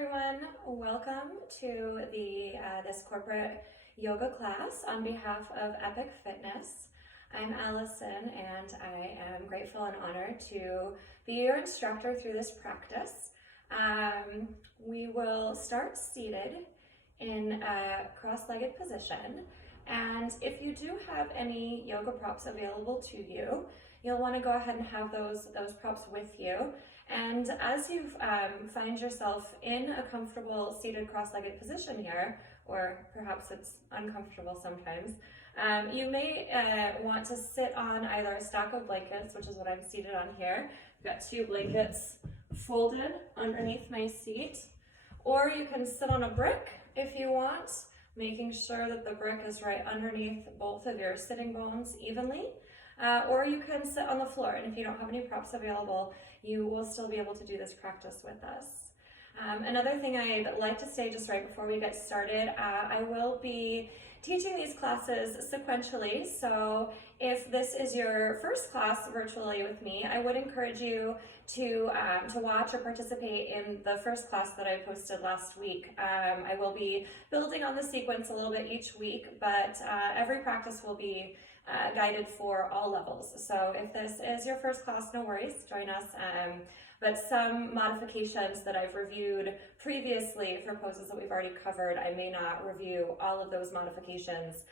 everyone. Welcome to this corporate yoga class on behalf of Epic Fitness. I'm Alison, and I am grateful and honored to be your instructor through this practice. We will start seated in a cross-legged position, and if you do have any yoga props available to you, you'll want to go ahead and have those props with you. And as you find yourself in a comfortable seated cross-legged position here, or perhaps it's uncomfortable sometimes, you may want to sit on either a stack of blankets, which is what I'm seated on here. I've got two blankets folded underneath my seat, or you can sit on a brick if you want, making sure that the brick is right underneath both of your sitting bones evenly. Or you can sit on the floor, and if you don't have any props available, you will still be able to do this practice with us. Another thing I'd like to say just right before we get started, I will be teaching these classes sequentially, so if this is your first class virtually with me, I would encourage you to watch or participate in the first class that I posted last week. I will be building on the sequence a little bit each week, but every practice will be guided for all levels. So if this is your first class, no worries, join us. But some modifications that I've reviewed previously for poses that we've already covered, I may not review all of those modifications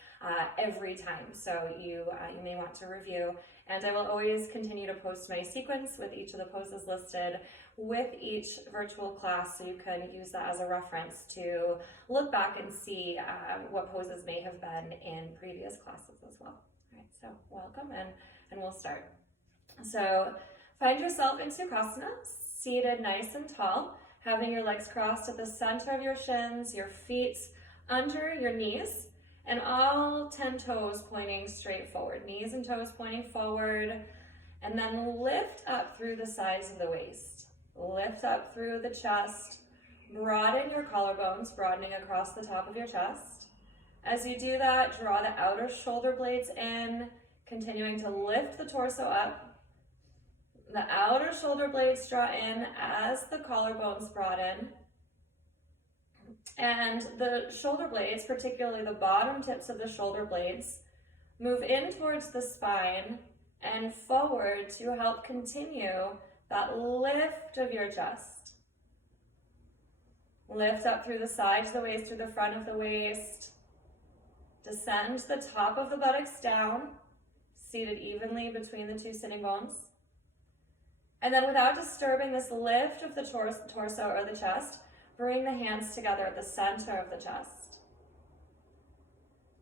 every time. So you may want to review. And I will always continue to post my sequence with each of the poses listed with each virtual class, so you can use that as a reference to look back and see what poses may have been in previous classes as well. All right, so welcome, and we'll start. So find yourself in Sukhasana, seated nice and tall, having your legs crossed at the center of your shins, your feet under your knees, and all 10 toes pointing straight forward. Knees and toes pointing forward, and then lift up through the sides of the waist. Lift up through the chest, broaden your collarbones, broadening across the top of your chest. As you do that, draw the outer shoulder blades in, continuing to lift the torso up. The outer shoulder blades draw in as the collarbones broaden. And the shoulder blades, particularly the bottom tips of the shoulder blades, move in towards the spine and forward to help continue that lift of your chest. Lift up through the sides of the waist, through the front of the waist. Descend the top of the buttocks down, seated evenly between the two sitting bones. And then without disturbing this lift of the torso or the chest, bring the hands together at the center of the chest.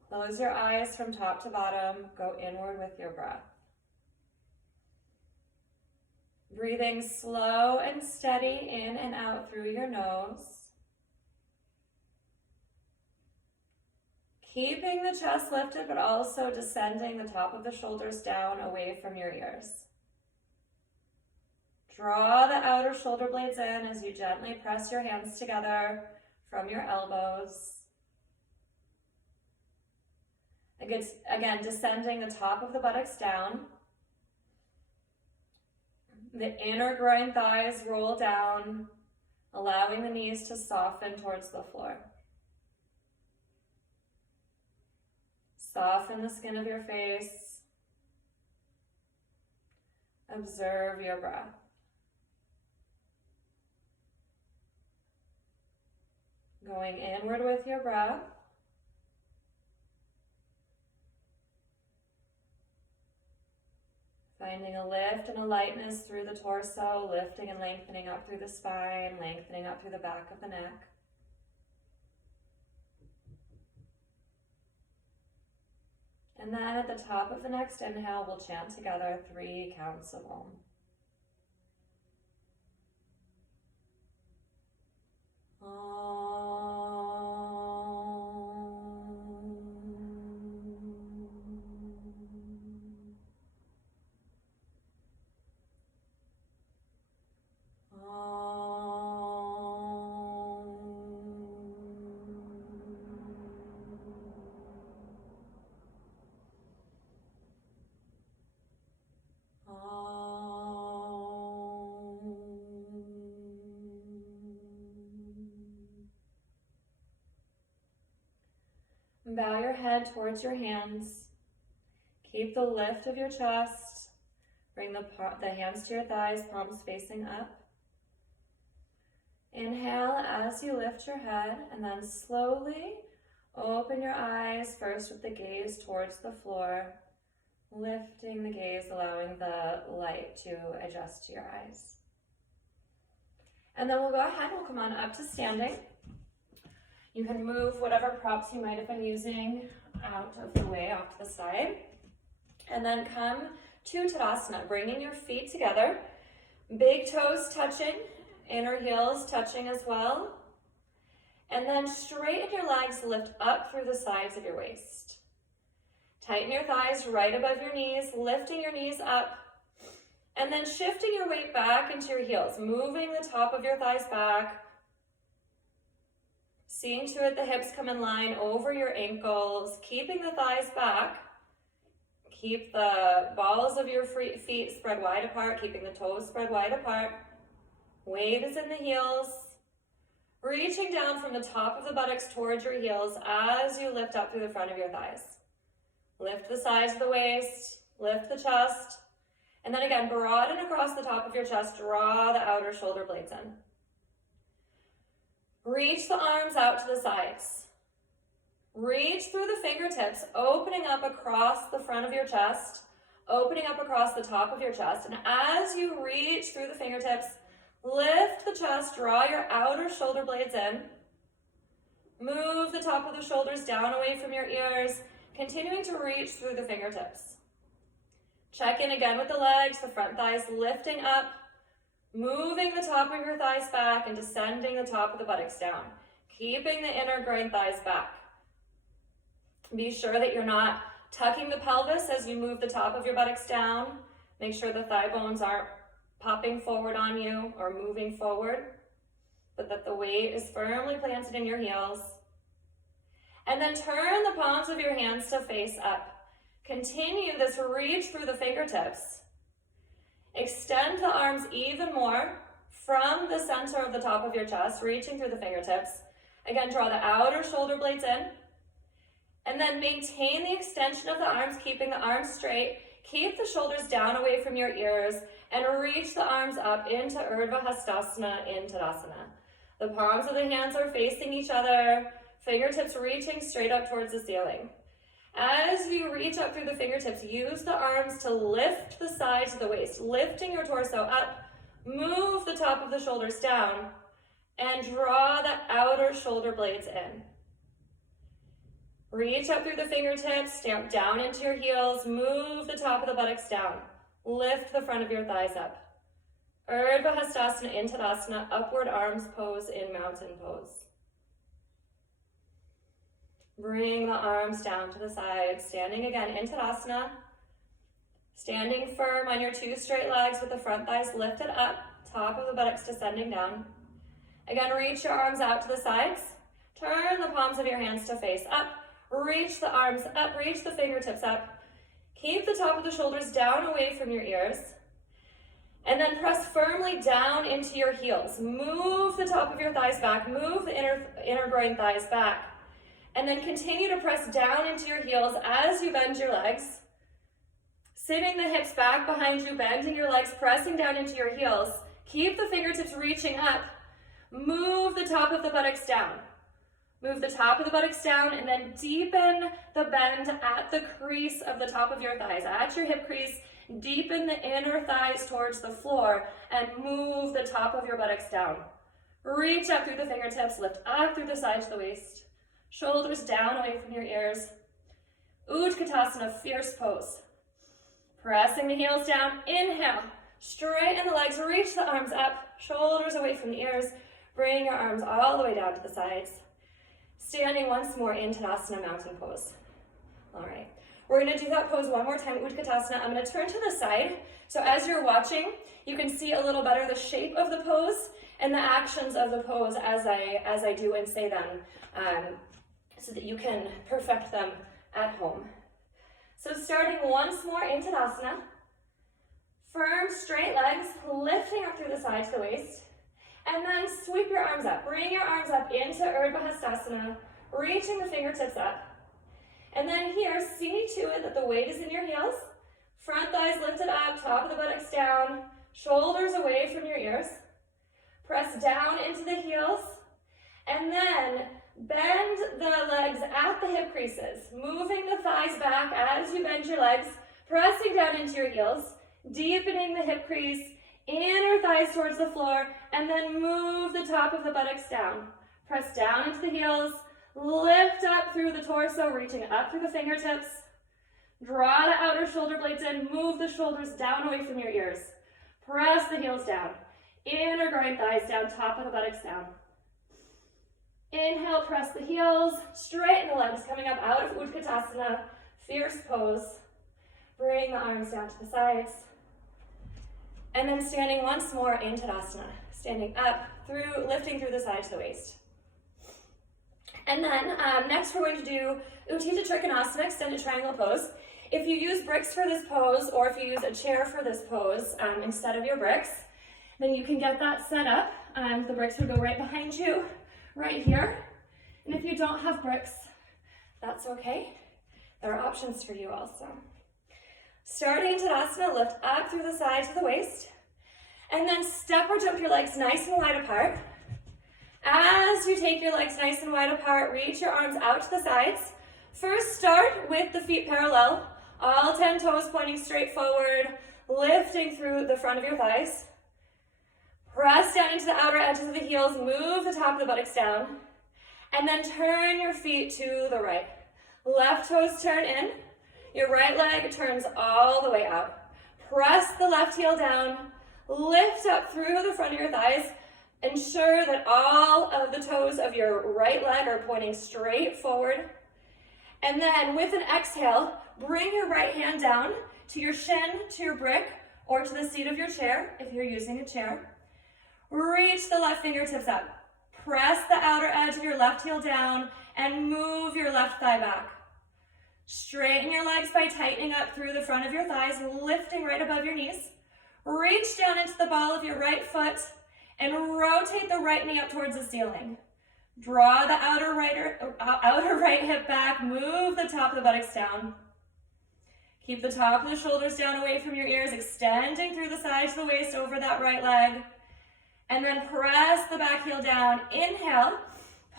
Close your eyes from top to bottom. Go inward with your breath. Breathing slow and steady in and out through your nose. Keeping the chest lifted, but also descending the top of the shoulders down away from your ears. Draw the outer shoulder blades in as you gently press your hands together from your elbows. Again, descending the top of the buttocks down. The inner groin thighs roll down, allowing the knees to soften towards the floor. Soften the skin of your face. Observe your breath. Going inward with your breath. Finding a lift and a lightness through the torso, lifting and lengthening up through the spine, lengthening up through the back of the neck. And then at the top of the next inhale, we'll chant together 3 counts of Om. Om. Bow your head towards your hands. Keep the lift of your chest. Bring the hands to your thighs, palms facing up. Inhale as you lift your head, and then slowly open your eyes, first with the gaze towards the floor, lifting the gaze, allowing the light to adjust to your eyes. And then we'll go ahead, we'll come on up to standing. You can move whatever props you might have been using out of the way, off to the side. And then come to Tadasana, bringing your feet together, big toes touching, inner heels touching as well. And then straighten your legs, lift up through the sides of your waist. Tighten your thighs right above your knees, lifting your knees up. And then shifting your weight back into your heels, moving the top of your thighs back. Seeing to it the hips come in line over your ankles, keeping the thighs back. Keep the balls of your feet spread wide apart, keeping the toes spread wide apart. Weight is in the heels. Reaching down from the top of the buttocks towards your heels as you lift up through the front of your thighs. Lift the sides of the waist, lift the chest, and then again, broaden across the top of your chest, draw the outer shoulder blades in. Reach the arms out to the sides. Reach through the fingertips, opening up across the front of your chest, opening up across the top of your chest. And as you reach through the fingertips, lift the chest, draw your outer shoulder blades in. Move the top of the shoulders down away from your ears, continuing to reach through the fingertips. Check in again with the legs, the front thighs lifting up, moving the top of your thighs back and descending the top of the buttocks down, keeping the inner groin thighs back. Be sure that you're not tucking the pelvis as you move the top of your buttocks down. Make sure the thigh bones aren't popping forward on you or moving forward, but that the weight is firmly planted in your heels. And then turn the palms of your hands to face up. Continue this reach through the fingertips. Extend the arms even more from the center of the top of your chest, reaching through the fingertips. Again, draw the outer shoulder blades in. And then maintain the extension of the arms, keeping the arms straight. Keep the shoulders down away from your ears and reach the arms up into Urdhva Hastasana in Tadasana. The palms of the hands are facing each other, fingertips reaching straight up towards the ceiling. As you reach up through the fingertips, use the arms to lift the sides of the waist, lifting your torso up, move the top of the shoulders down, and draw the outer shoulder blades in. Reach up through the fingertips, stamp down into your heels, move the top of the buttocks down, lift the front of your thighs up. Urdhva Hastasana in Tadasana, upward arms pose in mountain pose. Bring the arms down to the sides, standing again in Tadasana. Standing firm on your two straight legs with the front thighs lifted up, top of the buttocks descending down. Again, reach your arms out to the sides. Turn the palms of your hands to face up. Reach the arms up, reach the fingertips up. Keep the top of the shoulders down away from your ears. And then press firmly down into your heels. Move the top of your thighs back. Move the inner groin thighs back. And then continue to press down into your heels as you bend your legs. Sitting the hips back behind you, bending your legs, pressing down into your heels. Keep the fingertips reaching up. Move the top of the buttocks down. Move the top of the buttocks down and then deepen the bend at the crease of the top of your thighs. At your hip crease, deepen the inner thighs towards the floor and move the top of your buttocks down. Reach up through the fingertips, lift up through the sides of the waist. Shoulders down away from your ears. Utkatasana, fierce pose. Pressing the heels down, inhale. Straighten the legs, reach the arms up, shoulders away from the ears. Bring your arms all the way down to the sides. Standing once more in Tadasana, mountain pose. All right, we're gonna do that pose one more time, Utkatasana. I'm gonna turn to the side. So as you're watching, you can see a little better the shape of the pose and the actions of the pose as I do and say them, so that you can perfect them at home. So starting once more in Tadasana, firm straight legs, lifting up through the sides of the waist. And then sweep your arms up. Bring your arms up into Urdhva Hastasana, reaching the fingertips up. And then here, see to it that the weight is in your heels. Front thighs lifted up, top of the buttocks down, shoulders away from your ears. Press down into the heels. And then bend the legs at the hip creases, moving the thighs back as you bend your legs, pressing down into your heels, deepening the hip crease, inner thighs towards the floor, and then move the top of the buttocks down. Press down into the heels, lift up through the torso, reaching up through the fingertips. Draw the outer shoulder blades in, move the shoulders down away from your ears. Press the heels down, inner groin thighs down, top of the buttocks down. Inhale, press the heels, straighten the legs, coming up out of Utkatasana, fierce pose. Bring the arms down to the sides. And then standing once more in Tadasana, standing up, lifting through the sides of the waist. And then next we're going to do Utthita Trikonasana, extended triangle pose. If you use bricks for this pose, or if you use a chair for this pose instead of your bricks, then you can get that set up. The bricks would go right behind you, right here. And if you don't have bricks, that's okay. There are options for you also. Starting Tadasana, lift up through the sides of the waist, and then step or jump your legs nice and wide apart. As you take your legs nice and wide apart, reach your arms out to the sides. First, start with the feet parallel, all 10 toes pointing straight forward, lifting through the front of your thighs. Press down into the outer edges of the heels, move the top of the buttocks down, and then turn your feet to the right. Left toes turn in, your right leg turns all the way out. Press the left heel down, lift up through the front of your thighs. Ensure that all of the toes of your right leg are pointing straight forward. And then with an exhale, bring your right hand down to your shin, to your brick, or to the seat of your chair, if you're using a chair. Reach the left fingertips up. Press the outer edge of your left heel down and move your left thigh back. Straighten your legs by tightening up through the front of your thighs, lifting right above your knees. Reach down into the ball of your right foot and rotate the right knee up towards the ceiling. Draw the outer right hip back, move the top of the buttocks down. Keep the top of the shoulders down away from your ears, extending through the sides of the waist over that right leg. And then press the back heel down. Inhale,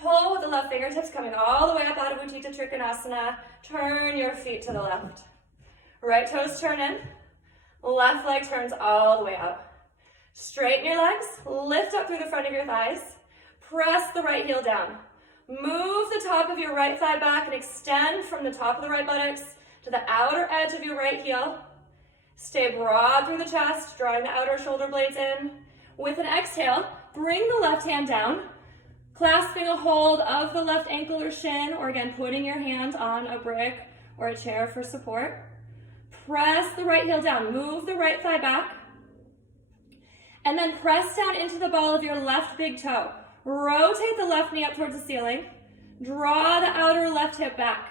pull with the left fingertips coming all the way up out of Utthita Trikonasana. Turn your feet to the left. Right toes turn in, left leg turns all the way up. Straighten your legs, lift up through the front of your thighs, press the right heel down. Move the top of your right thigh back and extend from the top of the right buttocks to the outer edge of your right heel. Stay broad through the chest, drawing the outer shoulder blades in. With an exhale, bring the left hand down, clasping a hold of the left ankle or shin, or again, putting your hand on a brick or a chair for support. Press the right heel down, move the right thigh back, and then press down into the ball of your left big toe. Rotate the left knee up towards the ceiling. Draw the outer left hip back.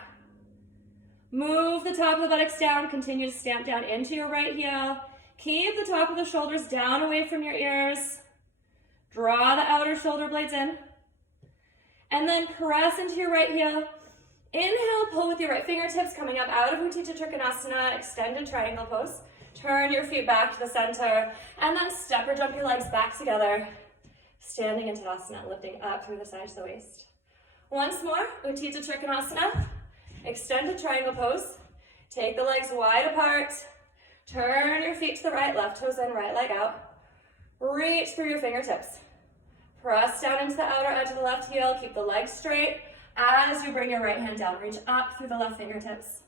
Move the top of the buttocks down. Continue to stamp down into your right heel. Keep the top of the shoulders down away from your ears. Draw the outer shoulder blades in. And then press into your right heel. Inhale, pull with your right fingertips coming up out of Utthita Trikonasana, extended triangle pose. Turn your feet back to the center, and then step or jump your legs back together. Standing in Tadasana, lifting up through the sides of the waist. Once more, Utthita Trikonasana, extended triangle pose. Take the legs wide apart. Turn your feet to the right, left toes in, right leg out. Reach through your fingertips. Press down into the outer edge of the left heel. Keep the legs straight as you bring your right hand down. Reach up through the left fingertips.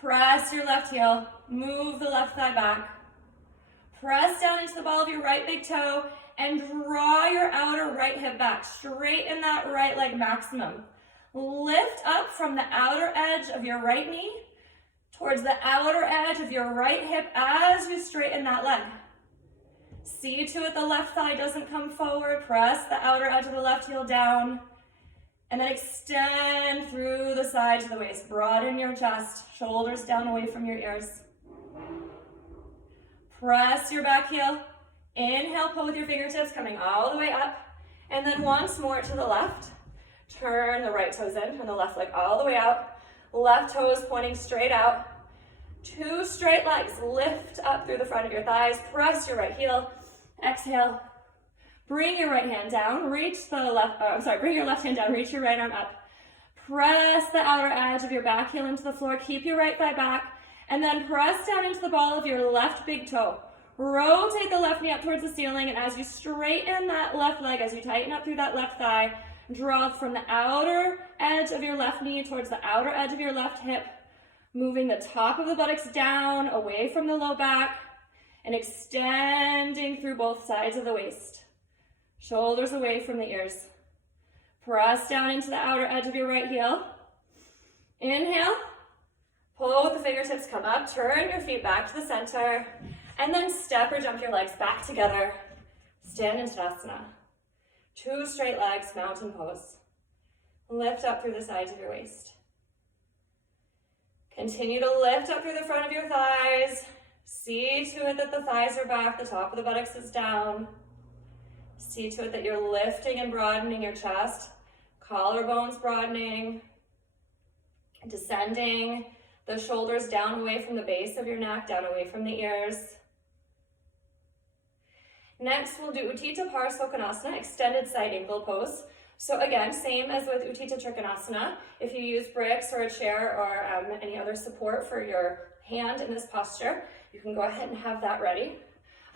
Press your left heel, move the left thigh back. Press down into the ball of your right big toe and draw your outer right hip back. Straighten that right leg maximum. Lift up from the outer edge of your right knee towards the outer edge of your right hip as you straighten that leg. See to it the left thigh doesn't come forward. Press the outer edge of the left heel down. And then extend through the sides of the waist. Broaden your chest, shoulders down away from your ears. Press your back heel. Inhale, pull with your fingertips, coming all the way up. And then once more to the left. Turn the right toes in, turn the left leg all the way out. Left toes pointing straight out. 2 straight legs. Lift up through the front of your thighs. Press your right heel. Exhale. Bring your right hand down. Reach the left, bring your left hand down. Reach your right arm up. Press the outer edge of your back heel into the floor. Keep your right thigh back. And then press down into the ball of your left big toe. Rotate the left knee up towards the ceiling. And as you straighten that left leg, as you tighten up through that left thigh, draw from the outer edge of your left knee towards the outer edge of your left hip, moving the top of the buttocks down, away from the low back, and extending through both sides of the waist. Shoulders away from the ears. Press down into the outer edge of your right heel. Inhale. Pull with the fingertips, come up, turn your feet back to the center, and then step or jump your legs back together. Stand in Tadasana. 2 straight legs, mountain pose. Lift up through the sides of your waist. Continue to lift up through the front of your thighs. See to it that the thighs are back, the top of the buttocks is down. See to it that you're lifting and broadening your chest. Collarbones broadening. Descending the shoulders down away from the base of your neck, down away from the ears. Next, we'll do Utthita Parsvakonasana, extended side ankle pose. So again, same as with Utthita Trikonasana. If you use bricks or a chair or any other support for your hand in this posture, you can go ahead and have that ready.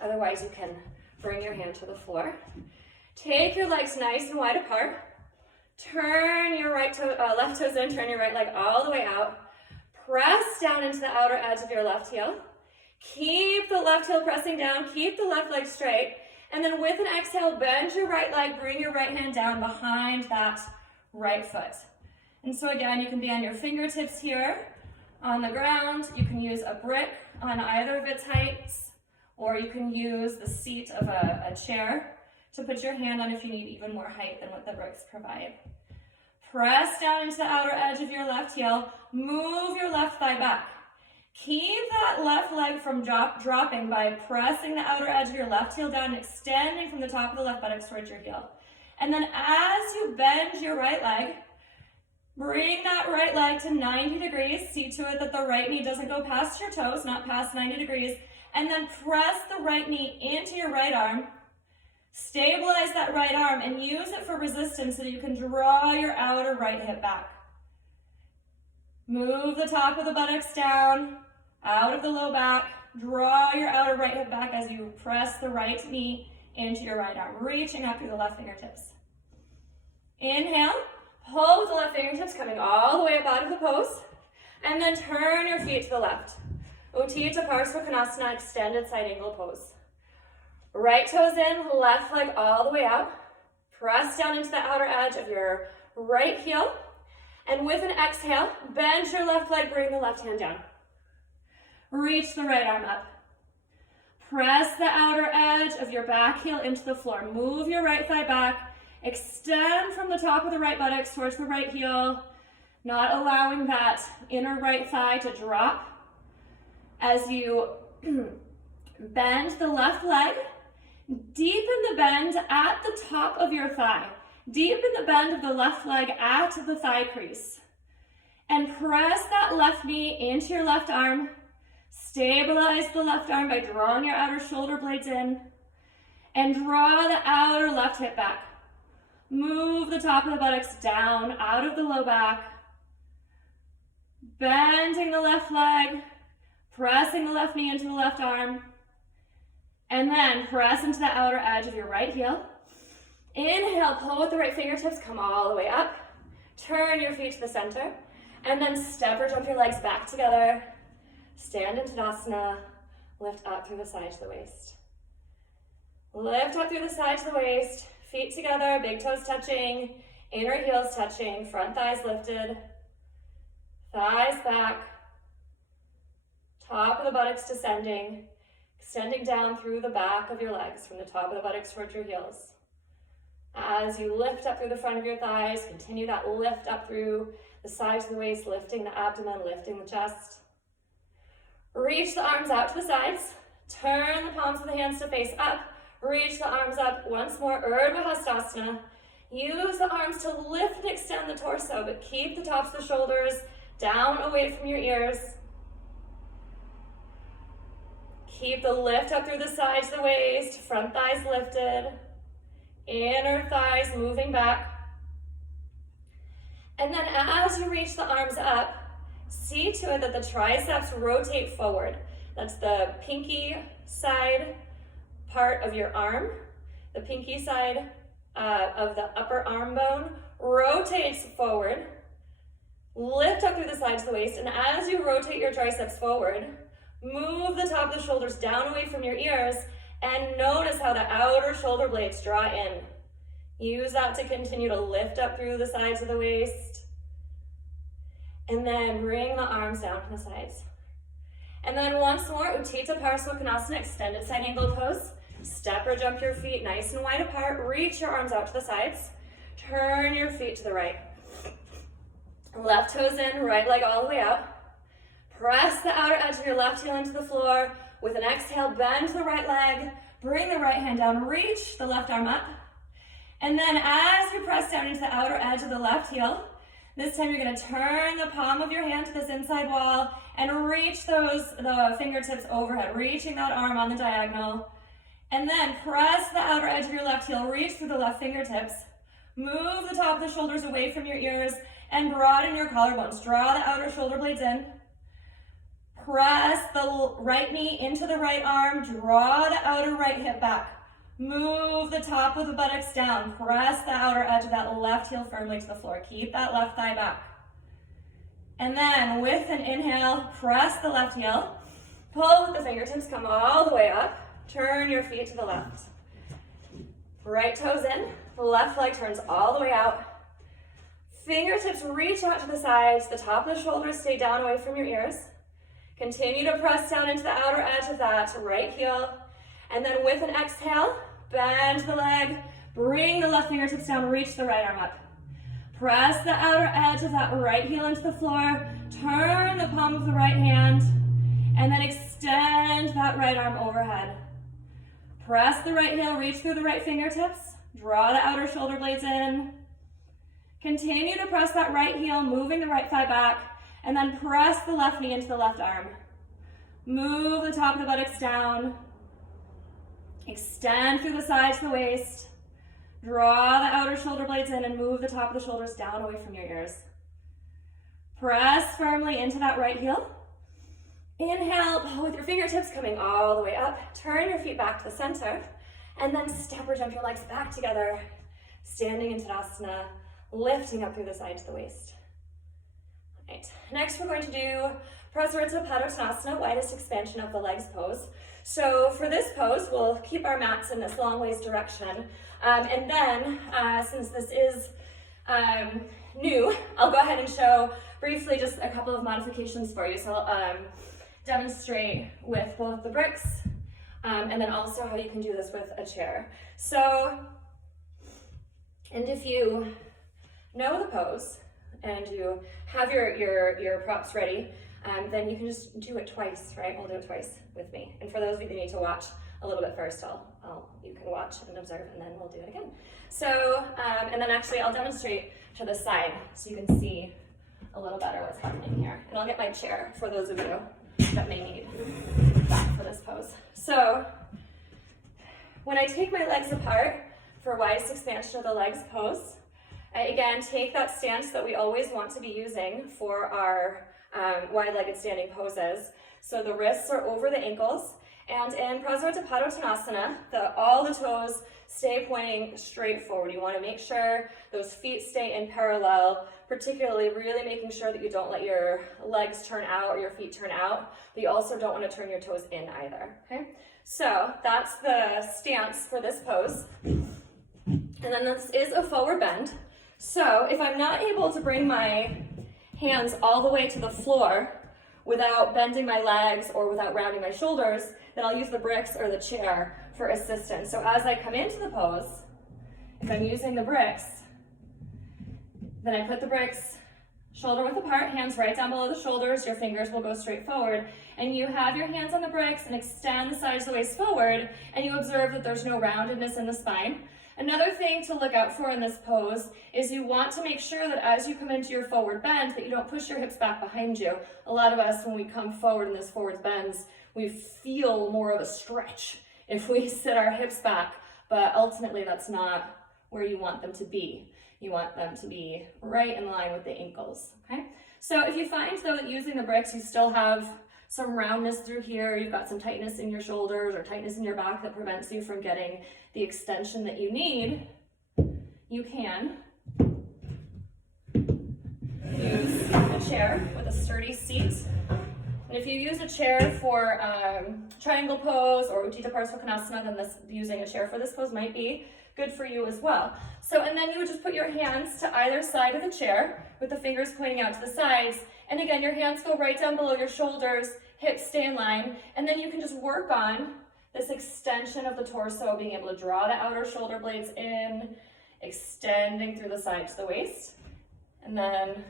Otherwise, you can bring your hand to the floor. Take your legs nice and wide apart. Turn your left toes in, turn your right leg all the way out. Press down into the outer edge of your left heel. Keep the left heel pressing down, keep the left leg straight, and then with an exhale, bend your right leg, bring your right hand down behind that right foot. And so again, you can be on your fingertips here on the ground. You can use a brick on either of its heights, or you can use the seat of a chair to put your hand on if you need even more height than what the bricks provide. Press down into the outer edge of your left heel. Move your left thigh back. Keep that left leg from dropping by pressing the outer edge of your left heel down and extending from the top of the left buttocks towards your heel. And then as you bend your right leg, bring that right leg to 90 degrees. See to it that the right knee doesn't go past your toes, not past 90 degrees. And then press the right knee into your right arm. Stabilize that right arm and use it for resistance so that you can draw your outer right hip back. Move the top of the buttocks down, out of the low back. Draw your outer right hip back as you press the right knee into your right arm, reaching up through the left fingertips. Inhale, pull with the left fingertips, coming all the way up out of the pose, and then turn your feet to the left. Utthita Parsvakonasana, extended side angle pose. Right toes in, left leg all the way out. Press down into the outer edge of your right heel. And with an exhale, bend your left leg, bring the left hand down. Reach the right arm up. Press the outer edge of your back heel into the floor. Move your right thigh back. Extend from the top of the right buttocks towards the right heel, not allowing that inner right thigh to drop. As you bend the left leg, deepen the bend at the top of your thigh. Deepen the bend of the left leg at the thigh crease. And press that left knee into your left arm. Stabilize the left arm by drawing your outer shoulder blades in. And draw the outer left hip back. Move the top of the buttocks down out of the low back. Bending the left leg. Pressing the left knee into the left arm. And then press into the outer edge of your right heel. Inhale, pull with the right fingertips, come all the way up. Turn your feet to the center. And then step or jump your legs back together. Stand in Tadasana. Lift up through the sides of the waist. Lift up through the sides of the waist. Feet together, big toes touching. Inner heels touching. Front thighs lifted. Thighs back. Top of the buttocks descending. Extending down through the back of your legs from the top of the buttocks towards your heels. As you lift up through the front of your thighs, continue that lift up through the sides of the waist, lifting the abdomen, lifting the chest. Reach the arms out to the sides. Turn the palms of the hands to face up. Reach the arms up once more, Urdhva Hastasana. Use the arms to lift and extend the torso, but keep the tops of the shoulders down away from your ears. Keep the lift up through the sides of the waist, front thighs lifted, inner thighs moving back. And then as you reach the arms up, see to it that the triceps rotate forward. That's the pinky side part of your arm. The pinky side of the upper arm bone rotates forward. Lift up through the sides of the waist, and as you rotate your triceps forward, move the top of the shoulders down away from your ears, and notice how the outer shoulder blades draw in. Use that to continue to lift up through the sides of the waist. And then bring the arms down to the sides. And then once more, Utthita Parsvakonasana, extended side angle pose. Step or jump your feet nice and wide apart. Reach your arms out to the sides. Turn your feet to the right. Left toes in, right leg all the way out. Press the outer edge of your left heel into the floor. With an exhale, bend the right leg. Bring the right hand down. Reach the left arm up. And then as you press down into the outer edge of the left heel, this time you're going to turn the palm of your hand to this inside wall and reach the fingertips overhead, reaching that arm on the diagonal. And then press the outer edge of your left heel, reach through the left fingertips. Move the top of the shoulders away from your ears and broaden your collarbones. Draw the outer shoulder blades in. Press the right knee into the right arm. Draw the outer right hip back. Move the top of the buttocks down. Press the outer edge of that left heel firmly to the floor. Keep that left thigh back. And then with an inhale, press the left heel. Pull with the fingertips, come all the way up. Turn your feet to the left. Right toes in, left leg turns all the way out. Fingertips reach out to the sides. The top of the shoulders stay down away from your ears. Continue to press down into the outer edge of that right heel. And then with an exhale, bend the leg, bring the left fingertips down, reach the right arm up. Press the outer edge of that right heel into the floor, turn the palm of the right hand, and then extend that right arm overhead. Press the right heel, reach through the right fingertips, draw the outer shoulder blades in. Continue to press that right heel, moving the right thigh back, and then press the left knee into the left arm. Move the top of the buttocks down. Extend through the sides of the waist. Draw the outer shoulder blades in and move the top of the shoulders down away from your ears. Press firmly into that right heel. Inhale, pull with your fingertips coming all the way up. Turn your feet back to the center. And then step or jump your legs back together. Standing in Tadasana, lifting up through the sides of the waist. All right. Next, we're going to do Prasarita Padottanasana, widest expansion of the legs pose. So for this pose, we'll keep our mats in this long ways direction. And then, since this is new, I'll go ahead and show briefly just a couple of modifications for you. So I'll demonstrate with both the bricks and then also how you can do this with a chair. So, and if you know the pose and you have your props ready, then you can just do it twice, right? We'll do it twice with me. And for those of you that need to watch a little bit first, you can watch and observe, and then we'll do it again. So, and then actually I'll demonstrate to the side so you can see a little better what's happening here. And I'll get my chair for those of you that may need that for this pose. So, when I take my legs apart for widest expansion of the legs pose, I again take that stance that we always want to be using for our wide-legged standing poses. So the wrists are over the ankles, and in Prasarita Padottanasana, all the toes stay pointing straight forward. You want to make sure those feet stay in parallel, particularly really making sure that you don't let your legs turn out or your feet turn out, but you also don't want to turn your toes in either, okay? So that's the stance for this pose. And then this is a forward bend. So if I'm not able to bring my hands all the way to the floor without bending my legs or without rounding my shoulders, then I'll use the bricks or the chair for assistance. So as I come into the pose, if I'm using the bricks, then I put the bricks shoulder width apart, hands right down below the shoulders, your fingers will go straight forward, and you have your hands on the bricks and extend the sides of the waist forward, and you observe that there's no roundedness in the spine. Another thing to look out for in this pose is you want to make sure that as you come into your forward bend that you don't push your hips back behind you. A lot of us, when we come forward in this forward bends, we feel more of a stretch if we sit our hips back, but ultimately that's not where you want them to be. You want them to be right in line with the ankles, okay? So if you find though that using the bricks you still have some roundness through here, you've got some tightness in your shoulders or tightness in your back that prevents you from getting the extension that you need, you can use a chair with a sturdy seat. And if you use a chair for triangle pose or Utthita Parsvakonasana, then using a chair for this pose might be good for you as well. So, and then you would just put your hands to either side of the chair with the fingers pointing out to the sides. And again, your hands go right down below your shoulders, hips stay in line, and then you can just work on this extension of the torso, being able to draw the outer shoulder blades in, extending through the side to the waist. And then,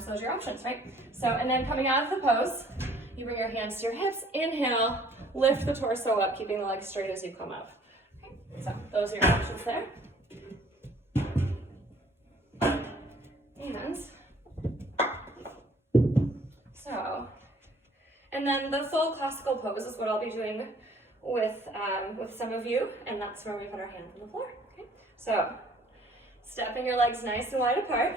so those are your options, right? So, and then coming out of the pose, you bring your hands to your hips, inhale, lift the torso up, keeping the legs straight as you come up. Okay, so those are your options there. And then the full classical pose is what I'll be doing with some of you, and that's where we put our hands on the floor. Okay? So, stepping your legs nice and wide apart.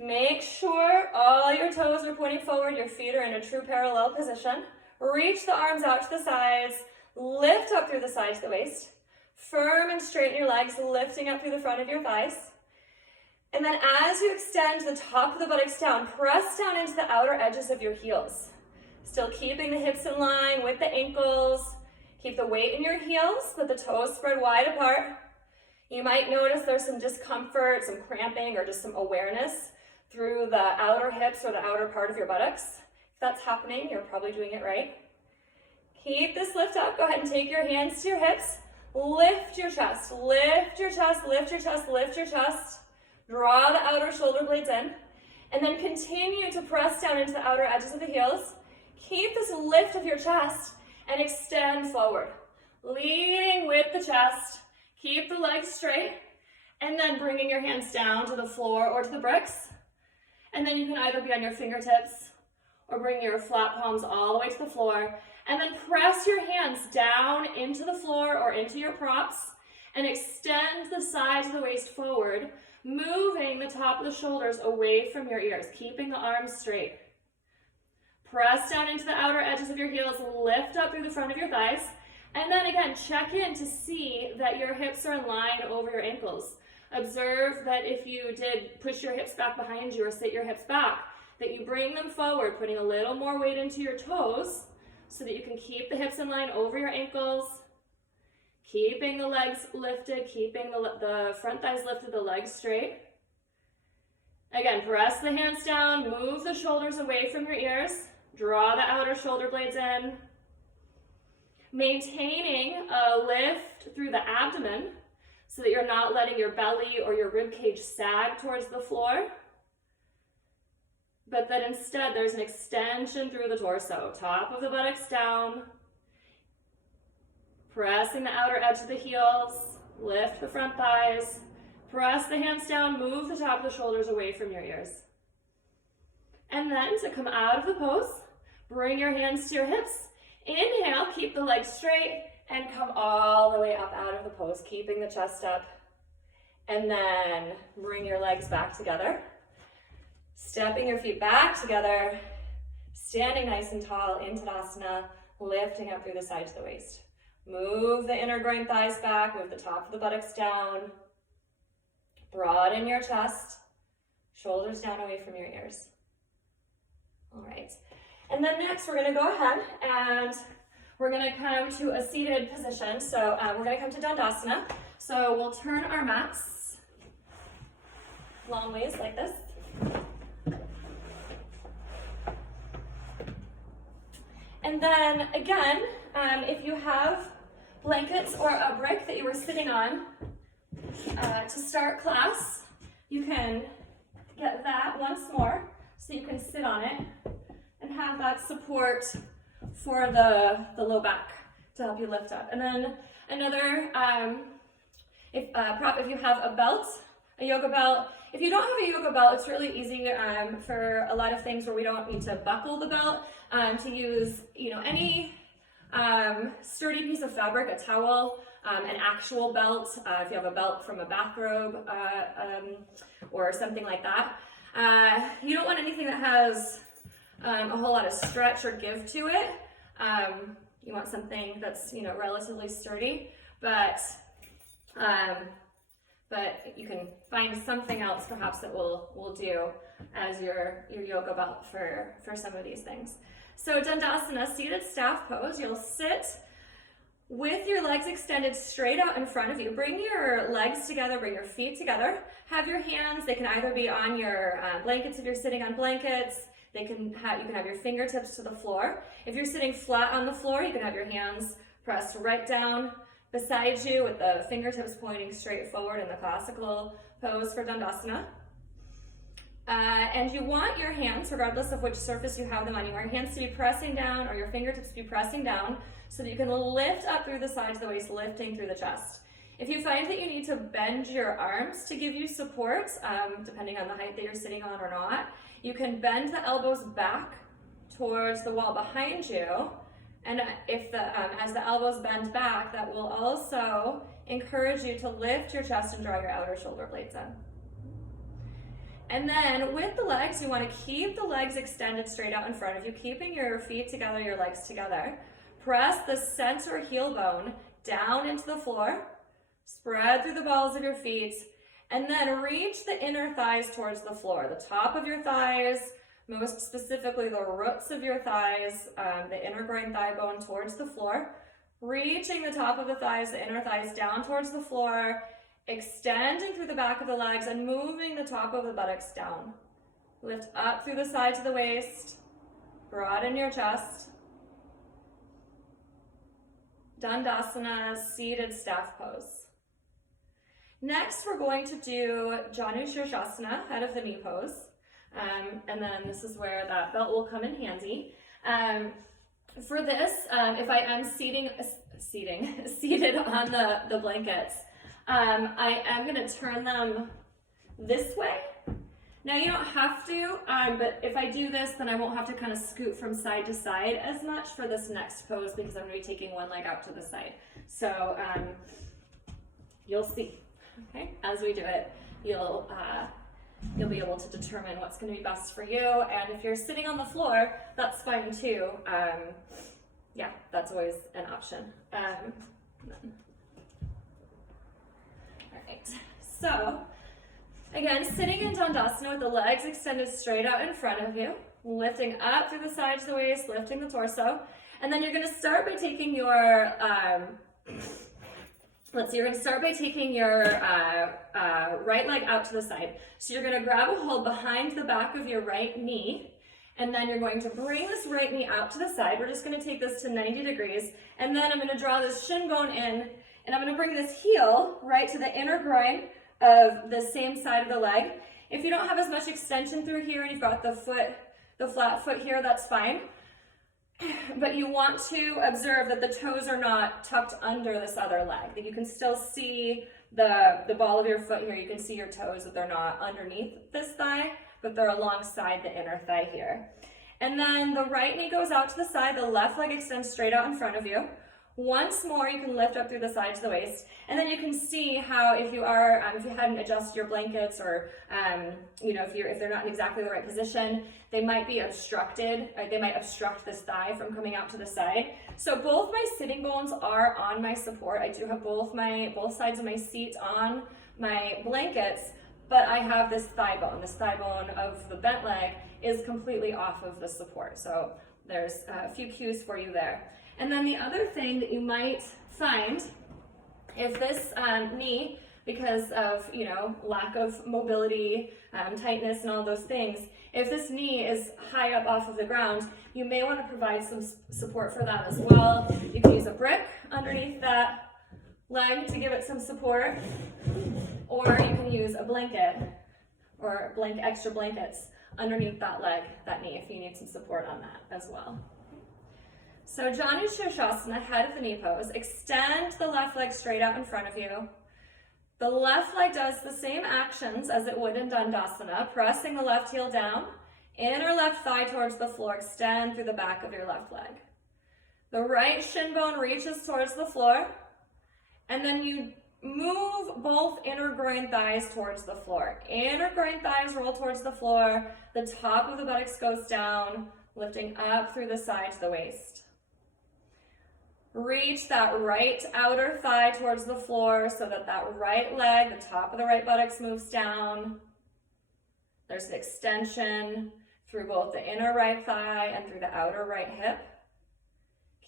Make sure all your toes are pointing forward, your feet are in a true parallel position. Reach the arms out to the sides, lift up through the sides of the waist. Firm and straighten your legs, lifting up through the front of your thighs. And then as you extend the top of the buttocks down, press down into the outer edges of your heels. Still keeping the hips in line with the ankles. Keep the weight in your heels, let the toes spread wide apart. You might notice there's some discomfort, some cramping, or just some awareness through the outer hips or the outer part of your buttocks. If that's happening, you're probably doing it right. Keep this lift up. Go ahead and take your hands to your hips. Lift your chest, lift your chest, lift your chest, lift your chest. Draw the outer shoulder blades in, and then continue to press down into the outer edges of the heels. Keep this lift of your chest and extend forward. Leading with the chest. Keep the legs straight, and then bringing your hands down to the floor or to the bricks. And then you can either be on your fingertips or bring your flat palms all the way to the floor, and then press your hands down into the floor or into your props and extend the sides of the waist forward, moving the top of the shoulders away from your ears, keeping the arms straight. Press down into the outer edges of your heels, lift up through the front of your thighs, and then again, check in to see that your hips are in line over your ankles. Observe that if you did push your hips back behind you or sit your hips back, that you bring them forward, putting a little more weight into your toes so that you can keep the hips in line over your ankles. Keeping the legs lifted, keeping the front thighs lifted, the legs straight. Again, press the hands down, move the shoulders away from your ears, draw the outer shoulder blades in. Maintaining a lift through the abdomen so that you're not letting your belly or your rib cage sag towards the floor, but that instead there's an extension through the torso, top of the buttocks down. Pressing the outer edge of the heels, lift the front thighs, press the hands down, move the top of the shoulders away from your ears. And then to come out of the pose, bring your hands to your hips, inhale, keep the legs straight, and come all the way up out of the pose, keeping the chest up. And then bring your legs back together, stepping your feet back together, standing nice and tall in Tadasana, lifting up through the sides of the waist. Move the inner groin thighs back, move the top of the buttocks down. Broaden your chest, shoulders down away from your ears. All right, and then next we're gonna go ahead and we're gonna come to a seated position. So we're gonna come to Dandasana. So we'll turn our mats long ways like this. And then again, if you have blankets or a brick that you were sitting on to start class, you can get that once more so you can sit on it and have that support for the low back to help you lift up. And then another if you have a belt, a yoga belt. If you don't have a yoga belt, it's really easy for a lot of things where we don't need to buckle the belt, to use, any sturdy piece of fabric, a towel, an actual belt, if you have a belt from a bathrobe or something like that. You don't want anything that has a whole lot of stretch or give to it. You want something that's, relatively sturdy, but you can find something else perhaps that will do as your yoga belt for some of these things. So Dandasana, seated staff pose. You'll sit with your legs extended straight out in front of you. Bring your legs together, bring your feet together. Have your hands, they can either be on your blankets if you're sitting on blankets. You can have your fingertips to the floor. If you're sitting flat on the floor, you can have your hands pressed right down beside you with the fingertips pointing straight forward in the classical pose for Dandasana. And you want your hands, regardless of which surface you have them on, you want your hands to be pressing down or your fingertips to be pressing down so that you can lift up through the sides of the waist, lifting through the chest. If you find that you need to bend your arms to give you support, depending on the height that you're sitting on or not, you can bend the elbows back towards the wall behind you. And as the elbows bend back, that will also encourage you to lift your chest and draw your outer shoulder blades in. And then with the legs, you want to keep the legs extended straight out in front of you, keeping your feet together, your legs together. Press the center heel bone down into the floor, spread through the balls of your feet, and then reach the inner thighs towards the floor, the top of your thighs, most specifically the roots of your thighs, the inner groin thigh bone towards the floor, reaching the top of the thighs, the inner thighs down towards the floor, extending through the back of the legs and moving the top of the buttocks down. Lift up through the sides of the waist, broaden your chest. Dandasana, seated staff pose. Next, we're going to do Janu Sirsasana, head of the knee pose. And then this is where that belt will come in handy. For this, if I am seated on the blankets, I am going to turn them this way. Now you don't have to, but if I do this, then I won't have to kind of scoot from side to side as much for this next pose because I'm going to be taking one leg out to the side. So you'll see, okay? As we do it, you'll be able to determine what's going to be best for you. And if you're sitting on the floor, that's fine too. Yeah, that's always an option. All right, so again, sitting in Dandasana with the legs extended straight out in front of you, lifting up through the sides of the waist, lifting the torso. And then you're going to start by taking your, you're going to start by taking your right leg out to the side. So you're going to grab a hold behind the back of your right knee, and then you're going to bring this right knee out to the side. We're just going to take this to 90 degrees, and then I'm going to draw this shin bone in, and I'm going to bring this heel right to the inner groin of the same side of the leg. If you don't have as much extension through here and you've got the flat foot here, that's fine. But you want to observe that the toes are not tucked under this other leg, that you can still see the ball of your foot here. You can see your toes, that they're not underneath this thigh, but they're alongside the inner thigh here. And then the right knee goes out to the side, the left leg extends straight out in front of you. Once more, you can lift up through the sides of the waist, and then you can see how if you hadn't adjusted your blankets, or if they're not in exactly the right position, they might be obstructed. They might obstruct this thigh from coming out to the side. So both my sitting bones are on my support. I do have both sides of my seat on my blankets, but I have this thigh bone. This thigh bone of the bent leg is completely off of the support. So there's a few cues for you there. And then the other thing that you might find, if this knee, because of lack of mobility, tightness, and all those things, if this knee is high up off of the ground, you may want to provide some support for that as well. You can use a brick underneath that leg to give it some support, or you can use a blanket or extra blankets underneath that leg, that knee, if you need some support on that as well. So Janu Sirsasana, head of the knee pose. Extend the left leg straight out in front of you. The left leg does the same actions as it would in Dandasana, pressing the left heel down, inner left thigh towards the floor, extend through the back of your left leg. The right shin bone reaches towards the floor, and then you move both inner groin thighs towards the floor. Inner groin thighs roll towards the floor, the top of the buttocks goes down, lifting up through the sides of the waist. Reach that right outer thigh towards the floor so that that right leg, the top of the right buttocks moves down. There's an extension through both the inner right thigh and through the outer right hip.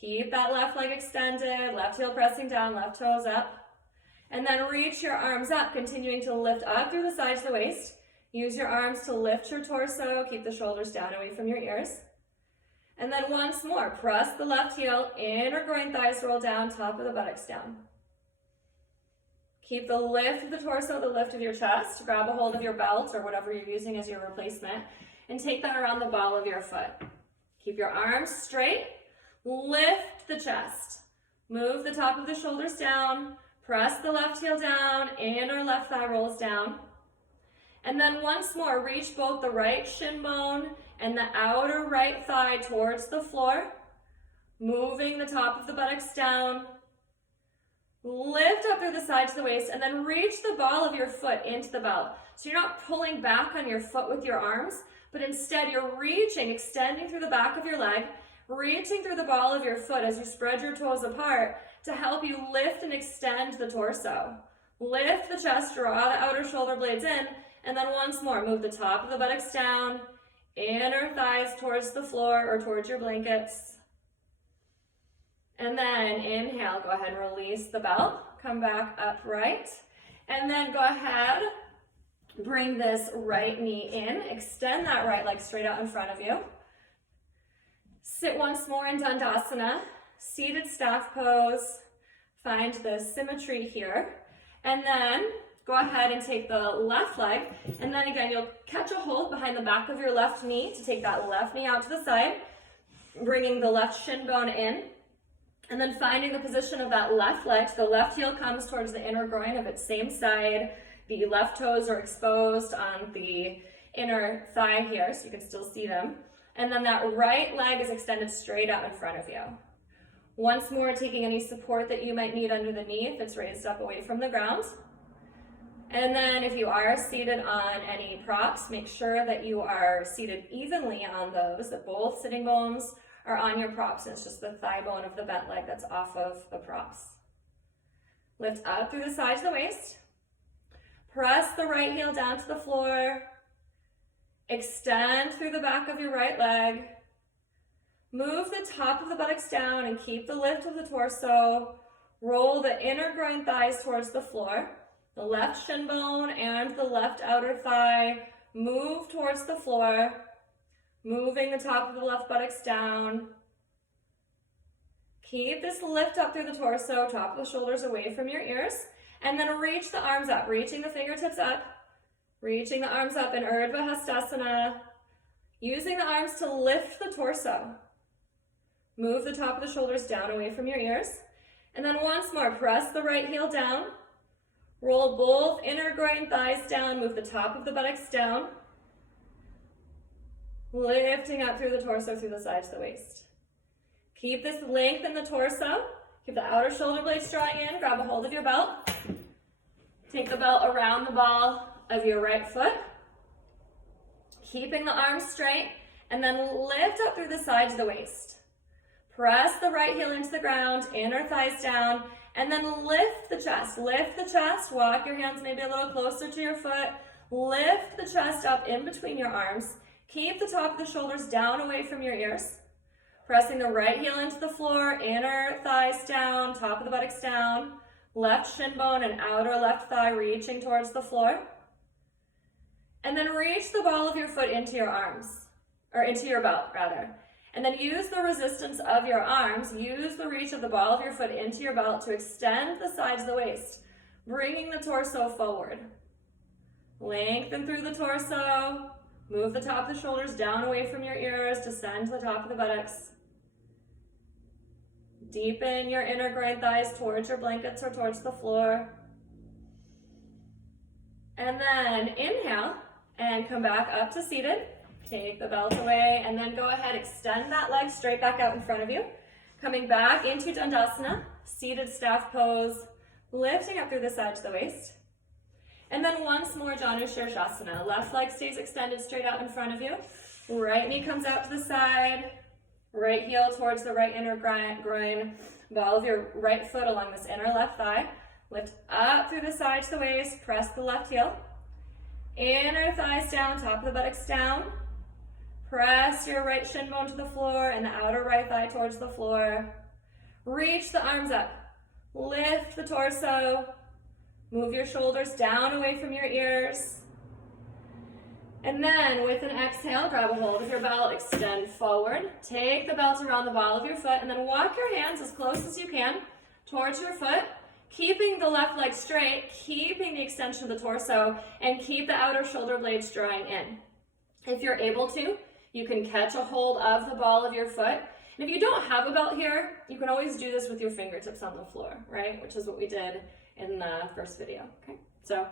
Keep that left leg extended, left heel pressing down, left toes up. And then reach your arms up, continuing to lift up through the sides of the waist. Use your arms to lift your torso, keep the shoulders down away from your ears. And then once more, press the left heel, inner groin thighs roll down, top of the buttocks down. Keep the lift of the torso, the lift of your chest. Grab a hold of your belt or whatever you're using as your replacement and take that around the ball of your foot. Keep your arms straight, lift the chest. Move the top of the shoulders down, press the left heel down, inner left thigh rolls down. And then once more, reach both the right shin bone and the outer right thigh towards the floor, moving the top of the buttocks down. Lift up through the sides of the waist and then reach the ball of your foot into the belt. So you're not pulling back on your foot with your arms, but instead you're reaching, extending through the back of your leg, reaching through the ball of your foot as you spread your toes apart to help you lift and extend the torso. Lift the chest, draw the outer shoulder blades in, and then once more, move the top of the buttocks down, inner thighs towards the floor or towards your blankets. And then inhale, go ahead and release the belt. Come back upright. And then go ahead, bring this right knee in. Extend that right leg straight out in front of you. Sit once more in Dandasana, seated staff pose. Find the symmetry here. And then go ahead and take the left leg, and then again, you'll catch a hold behind the back of your left knee to take that left knee out to the side, bringing the left shin bone in, and then finding the position of that left leg. So the left heel comes towards the inner groin of its same side. The left toes are exposed on the inner thigh here, so you can still see them. And then that right leg is extended straight out in front of you. Once more, taking any support that you might need under the knee if it's raised up away from the ground. And then if you are seated on any props, make sure that you are seated evenly on those, that both sitting bones are on your props, and it's just the thigh bone of the bent leg that's off of the props. Lift up through the sides of the waist. Press the right heel down to the floor. Extend through the back of your right leg. Move the top of the buttocks down and keep the lift of the torso. Roll the inner groin thighs towards the floor. The left shin bone and the left outer thigh move towards the floor, moving the top of the left buttocks down. Keep this lift up through the torso, top of the shoulders away from your ears, and then reach the arms up, reaching the fingertips up, reaching the arms up in Urdhva Hastasana, using the arms to lift the torso. Move the top of the shoulders down away from your ears, and then once more, press the right heel down. Roll both inner groin thighs down, move the top of the buttocks down. Lifting up through the torso, through the sides of the waist. Keep this length in the torso. Keep the outer shoulder blades drawing in. Grab a hold of your belt. Take the belt around the ball of your right foot. Keeping the arms straight. And then lift up through the sides of the waist. Press the right heel into the ground, inner thighs down. And then lift the chest, walk your hands maybe a little closer to your foot, lift the chest up in between your arms, keep the top of the shoulders down away from your ears, pressing the right heel into the floor, inner thighs down, top of the buttocks down, left shin bone and outer left thigh reaching towards the floor, and then reach the ball of your foot into your arms, or into your belt rather. And then use the resistance of your arms, use the reach of the ball of your foot into your belt to extend the sides of the waist, bringing the torso forward. Lengthen through the torso, move the top of the shoulders down away from your ears, descend to the top of the buttocks. Deepen your inner groin thighs towards your blankets or towards the floor. And then inhale and come back up to seated. Take the belt away and then go ahead, extend that leg straight back out in front of you. Coming back into Dandasana, seated staff pose, lifting up through the sides of the waist. And then once more, Janu Sirsasana. Left leg stays extended straight out in front of you. Right knee comes out to the side. Right heel towards the right inner groin. Ball of your right foot along this inner left thigh. Lift up through the sides of the waist. Press the left heel. Inner thighs down, top of the buttocks down. Press your right shin bone to the floor and the outer right thigh towards the floor. Reach the arms up. Lift the torso. Move your shoulders down away from your ears. And then with an exhale, grab a hold of your belt, extend forward. Take the belt around the ball of your foot and then walk your hands as close as you can towards your foot, keeping the left leg straight, keeping the extension of the torso, and keep the outer shoulder blades drawing in. If you're able to, you can catch a hold of the ball of your foot. And if you don't have a belt here, you can always do this with your fingertips on the floor, right? Which is what we did in the first video, okay? So,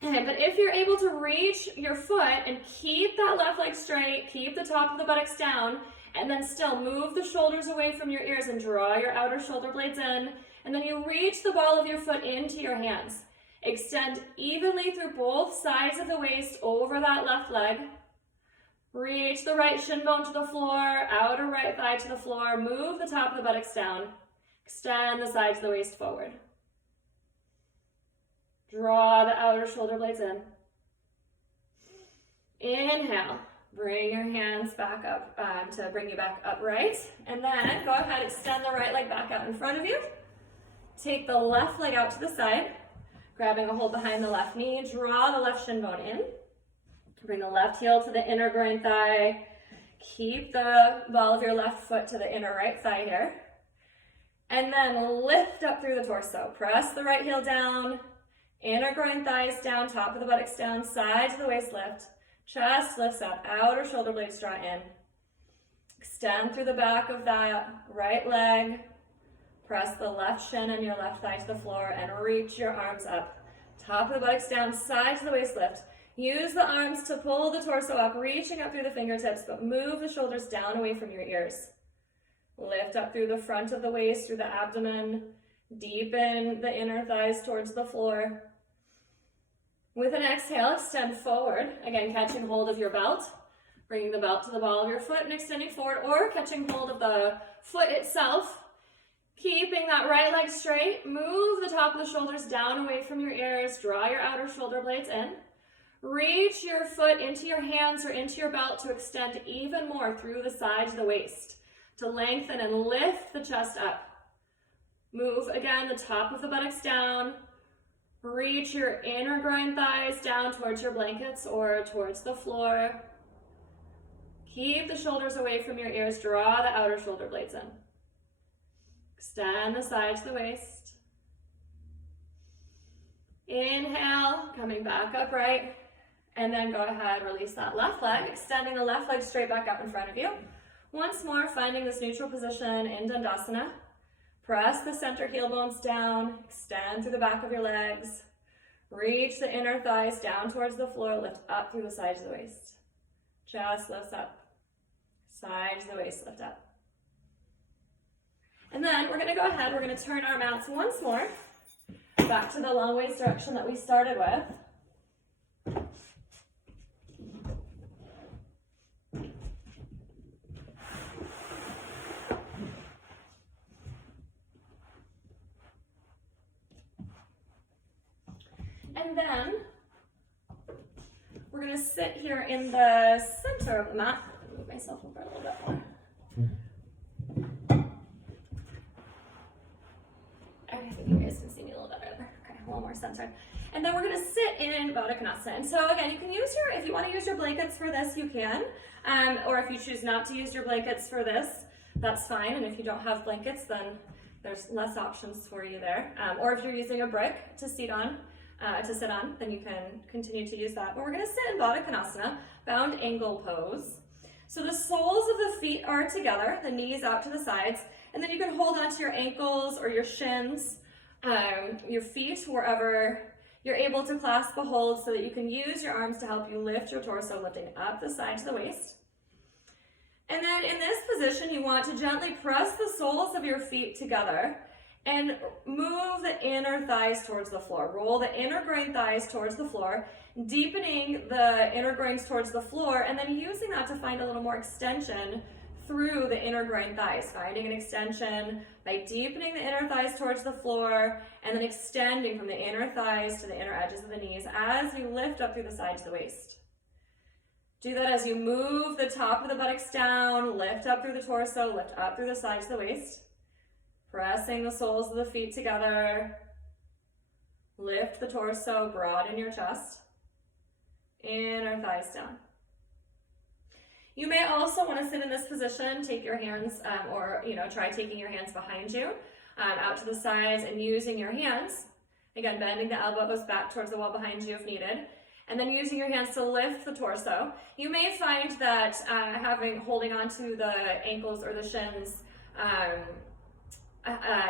but if you're able to reach your foot and keep that left leg straight, keep the top of the buttocks down, and then still move the shoulders away from your ears and draw your outer shoulder blades in, and then you reach the ball of your foot into your hands. Extend evenly through both sides of the waist over that left leg. Reach the right shin bone to the floor, outer right thigh to the floor, move the top of the buttocks down. Extend the sides of the waist forward. Draw the outer shoulder blades in. Inhale, bring your hands back up to bring you back upright. And then go ahead, extend the right leg back out in front of you. Take the left leg out to the side, grabbing a hold behind the left knee. Draw the left shin bone in. Bring the left heel to the inner groin thigh. Keep the ball of your left foot to the inner right thigh here. And then lift up through the torso. Press the right heel down. Inner groin thighs down, top of the buttocks down, sides of the waist lift. Chest lifts up, outer shoulder blades draw in. Extend through the back of that right leg. Press the left shin and your left thigh to the floor and reach your arms up. Top of the buttocks down, sides of the waist lift. Use the arms to pull the torso up, reaching up through the fingertips, but move the shoulders down away from your ears. Lift up through the front of the waist, through the abdomen. Deepen the inner thighs towards the floor. With an exhale, extend forward. Again, catching hold of your belt. Bringing the belt to the ball of your foot and extending forward, or catching hold of the foot itself. Keeping that right leg straight. Move the top of the shoulders down away from your ears. Draw your outer shoulder blades in. Reach your foot into your hands or into your belt to extend even more through the sides of the waist, to lengthen and lift the chest up. Move again the top of the buttocks down. Reach your inner groin thighs down towards your blankets or towards the floor. Keep the shoulders away from your ears. Draw the outer shoulder blades in. Extend the sides of the waist. Inhale, coming back upright. And then go ahead, release that left leg, extending the left leg straight back up in front of you. Once more, finding this neutral position in Dandasana. Press the center heel bones down, extend through the back of your legs. Reach the inner thighs down towards the floor, lift up through the sides of the waist. Chest lifts up, sides of the waist lift up. And then we're gonna go ahead, we're gonna turn our mats once more, back to the long waist direction that we started with. And then we're going to sit here in the center of the mat. Move myself over a little bit more. I think you guys can see me a little bit better. Okay, a little more centered. And then we're going to sit in Baddha Konasana. And so again, you can use if you want to use your blankets for this, you can. Or if you choose not to use your blankets for this, that's fine. And if you don't have blankets, then there's less options for you there. Or if you're using a brick to sit on, then you can continue to use that. But we're going to sit in Baddha Konasana, bound angle pose. So the soles of the feet are together, the knees out to the sides, and then you can hold onto your ankles or your shins, your feet wherever You're able to clasp a hold so that you can use your arms to help you lift your torso, lifting up the side to the waist. And then in this position, you want to gently press the soles of your feet together and move the inner thighs towards the floor. Roll the inner groin thighs towards the floor, deepening the inner groins towards the floor, and then using that to find a little more extension through the inner groin thighs. Finding an extension by deepening the inner thighs towards the floor and then extending from the inner thighs to the inner edges of the knees as you lift up through the side to the waist. Do that as you move the top of the buttocks down, lift up through the torso, lift up through the side to the waist. Pressing the soles of the feet together. Lift the torso, broaden your chest. Inner thighs down. You may also want to sit in this position, take your hands, try taking your hands behind you, out to the sides and using your hands. Again, bending the elbows back towards the wall behind you if needed. And then using your hands to lift the torso. You may find that holding onto the ankles or the shins,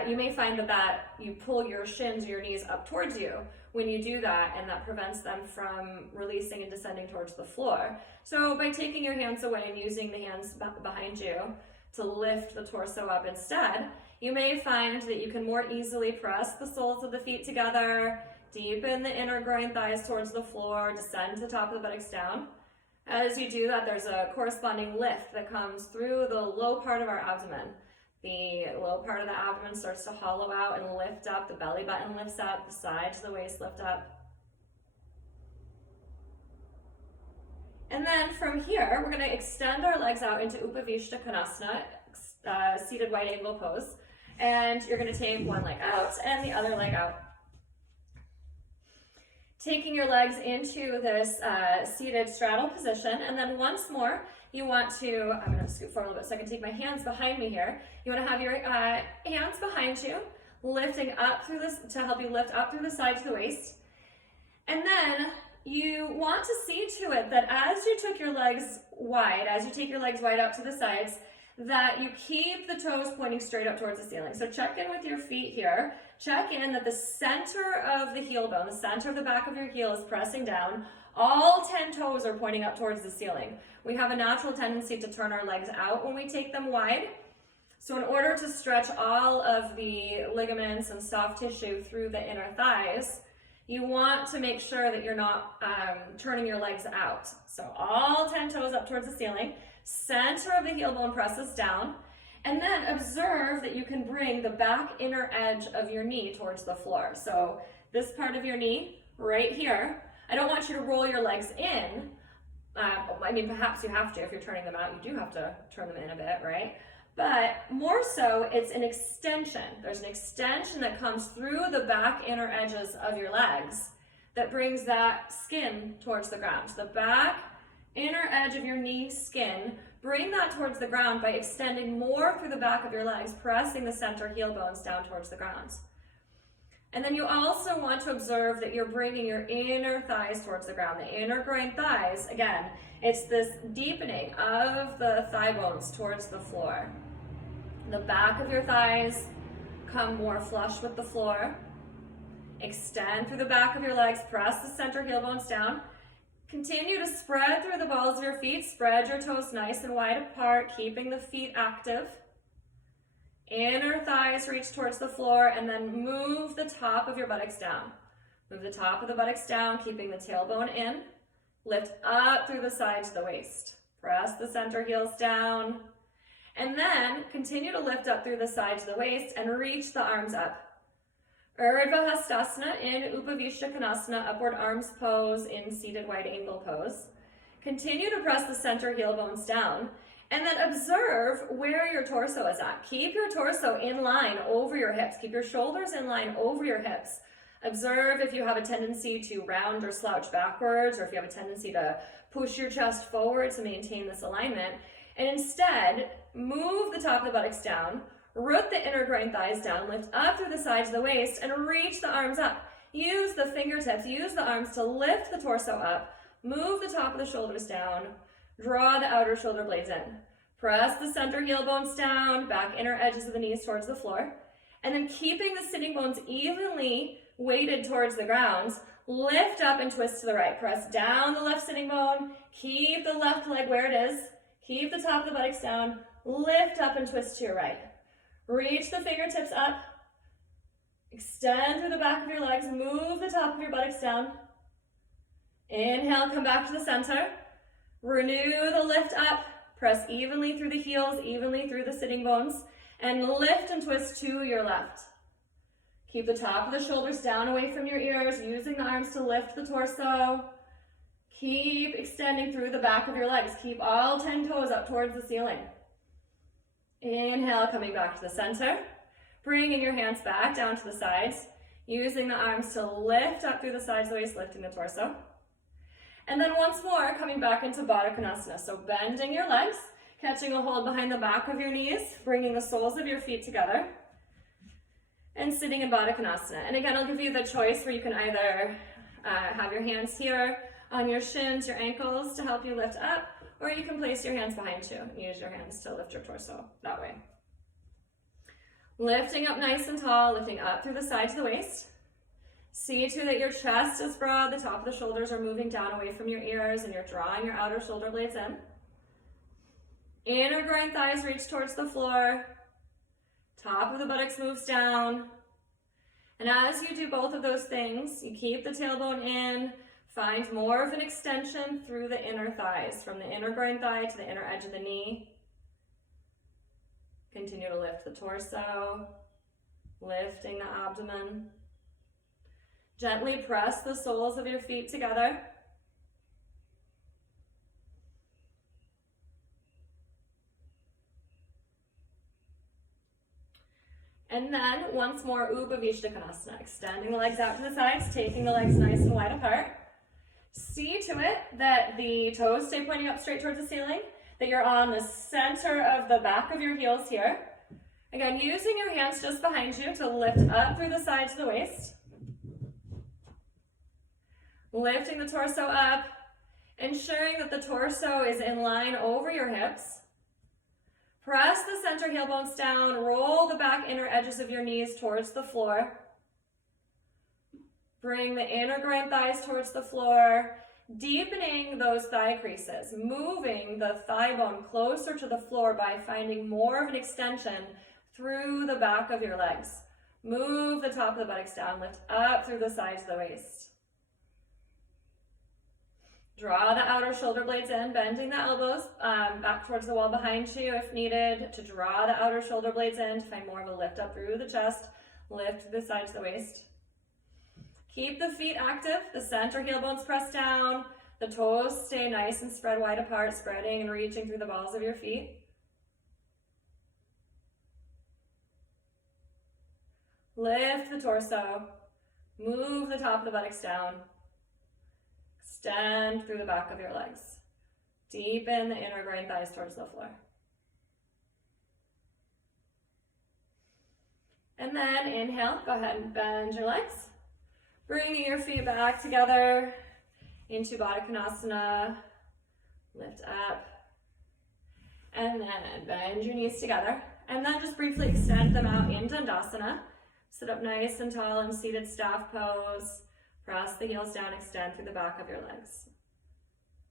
you may find that you pull your shins or your knees up towards you when you do that, and that prevents them from releasing and descending towards the floor. So by taking your hands away and using the hands behind you to lift the torso up instead, you may find that you can more easily press the soles of the feet together, deepen the inner groin thighs towards the floor, descend to the top of the buttocks down. As you do that, there's a corresponding lift that comes through the low part of our abdomen. The low part of the abdomen starts to hollow out and lift up. The belly button lifts up, the sides of the waist lift up. And then from here, we're going to extend our legs out into Upavista Konasana, seated wide angle pose. And you're going to take one leg out and the other leg out. Taking your legs into this seated straddle position, and then once more, you want to, I'm going to scoot forward a little bit so I can take my hands behind me here. You want to have your hands behind you, lifting up through this, to help you lift up through the side to the waist. And then you want to see to it that as you take your legs wide up to the sides, that you keep the toes pointing straight up towards the ceiling. So check in with your feet here. Check in that the center of the heel bone, the center of the back of your heel is pressing down. All 10 toes are pointing up towards the ceiling. We have a natural tendency to turn our legs out when we take them wide. So in order to stretch all of the ligaments and soft tissue through the inner thighs, you want to make sure that you're not turning your legs out. So all 10 toes up towards the ceiling. Center of the heel bone presses down, and then observe that you can bring the back inner edge of your knee towards the floor. So this part of your knee right here, I don't want you to roll your legs in. Perhaps you have to. If you're turning them out, you do have to turn them in a bit, right? But more so, it's an extension. There's an extension that comes through the back inner edges of your legs that brings that skin towards the ground. So the back inner edge of your knee skin, bring that towards the ground by extending more through the back of your legs, pressing the center heel bones down towards the ground. And then you also want to observe that you're bringing your inner thighs towards the ground. The inner groin thighs, again, it's this deepening of the thigh bones towards the floor. The back of your thighs come more flush with the floor. Extend through the back of your legs, press the center heel bones down. Continue to spread through the balls of your feet. Spread your toes nice and wide apart, keeping the feet active. Inner thighs reach towards the floor, and then move the top of your buttocks down. Move the top of the buttocks down, keeping the tailbone in. Lift up through the side to the waist. Press the center heels down. And then continue to lift up through the side to the waist and reach the arms up. Urdhva Hastasana in Upavista Konasana, upward arms pose in seated wide angle pose. Continue to press the center heel bones down, and then observe where your torso is at. Keep your torso in line over your hips. Keep your shoulders in line over your hips. Observe if you have a tendency to round or slouch backwards, or if you have a tendency to push your chest forward to maintain this alignment. And instead, move the top of the buttocks down, root the inner groin thighs down, lift up through the sides of the waist, and reach the arms up. Use the fingertips, use the arms to lift the torso up, move the top of the shoulders down, draw the outer shoulder blades in. Press the center heel bones down, back inner edges of the knees towards the floor, and then keeping the sitting bones evenly weighted towards the ground, Lift up and twist to the right. Press down the left sitting bone. Keep the left leg where it is. Keep the top of the buttocks down. Lift up and twist to your right. Reach the fingertips up. Extend through the back of your legs. Move the top of your buttocks down. Inhale, come back to the center. Renew the lift up. Press evenly through the heels, evenly through the sitting bones. And lift and twist to your left. Keep the top of the shoulders down away from your ears, using the arms to lift the torso. Keep extending through the back of your legs. Keep all 10 toes up towards the ceiling. Inhale, coming back to the center. Bringing your hands back down to the sides, using the arms to lift up through the sides of the waist, lifting the torso. And then once more, coming back into Baddha Konasana. So bending your legs, catching a hold behind the back of your knees, bringing the soles of your feet together, and sitting in Baddha Konasana. And again, I'll give you the choice where you can either have your hands here on your shins, your ankles to help you lift up, or you can place your hands behind you and use your hands to lift your torso that way. Lifting up nice and tall, lifting up through the sides of the waist. See to that your chest is broad, the top of the shoulders are moving down away from your ears, and you're drawing your outer shoulder blades in. Inner groin thighs reach towards the floor. Top of the buttocks moves down. And as you do both of those things, you keep the tailbone in, find more of an extension through the inner thighs, from the inner groin thigh to the inner edge of the knee. Continue to lift the torso, lifting the abdomen. Gently press the soles of your feet together. And then once more, Upavista Konasana, extending the legs out to the sides, taking the legs nice and wide apart. See to it that the toes stay pointing up straight towards the ceiling, that you're on the center of the back of your heels here. Again, using your hands just behind you to lift up through the sides of the waist. Lifting the torso up, ensuring that the torso is in line over your hips. Press the center heel bones down, roll the back inner edges of your knees towards the floor. Bring the inner groin thighs towards the floor, deepening those thigh creases, moving the thigh bone closer to the floor by finding more of an extension through the back of your legs. Move the top of the buttocks down, lift up through the sides of the waist. Draw the outer shoulder blades in, bending the elbows back towards the wall behind you if needed, to draw the outer shoulder blades in to find more of a lift up through the chest, lift the sides of the waist. Keep the feet active, the center heel bones press down, the toes stay nice and spread wide apart, spreading and reaching through the balls of your feet. Lift the torso, move the top of the buttocks down. Extend through the back of your legs. Deepen the inner groin thighs towards the floor. And then inhale, go ahead and bend your legs. Bringing your feet back together into Baddha Konasana. Lift up. And then bend your knees together. And then just briefly extend them out in Dandasana. Sit up nice and tall in seated staff pose. Press the heels down, extend through the back of your legs.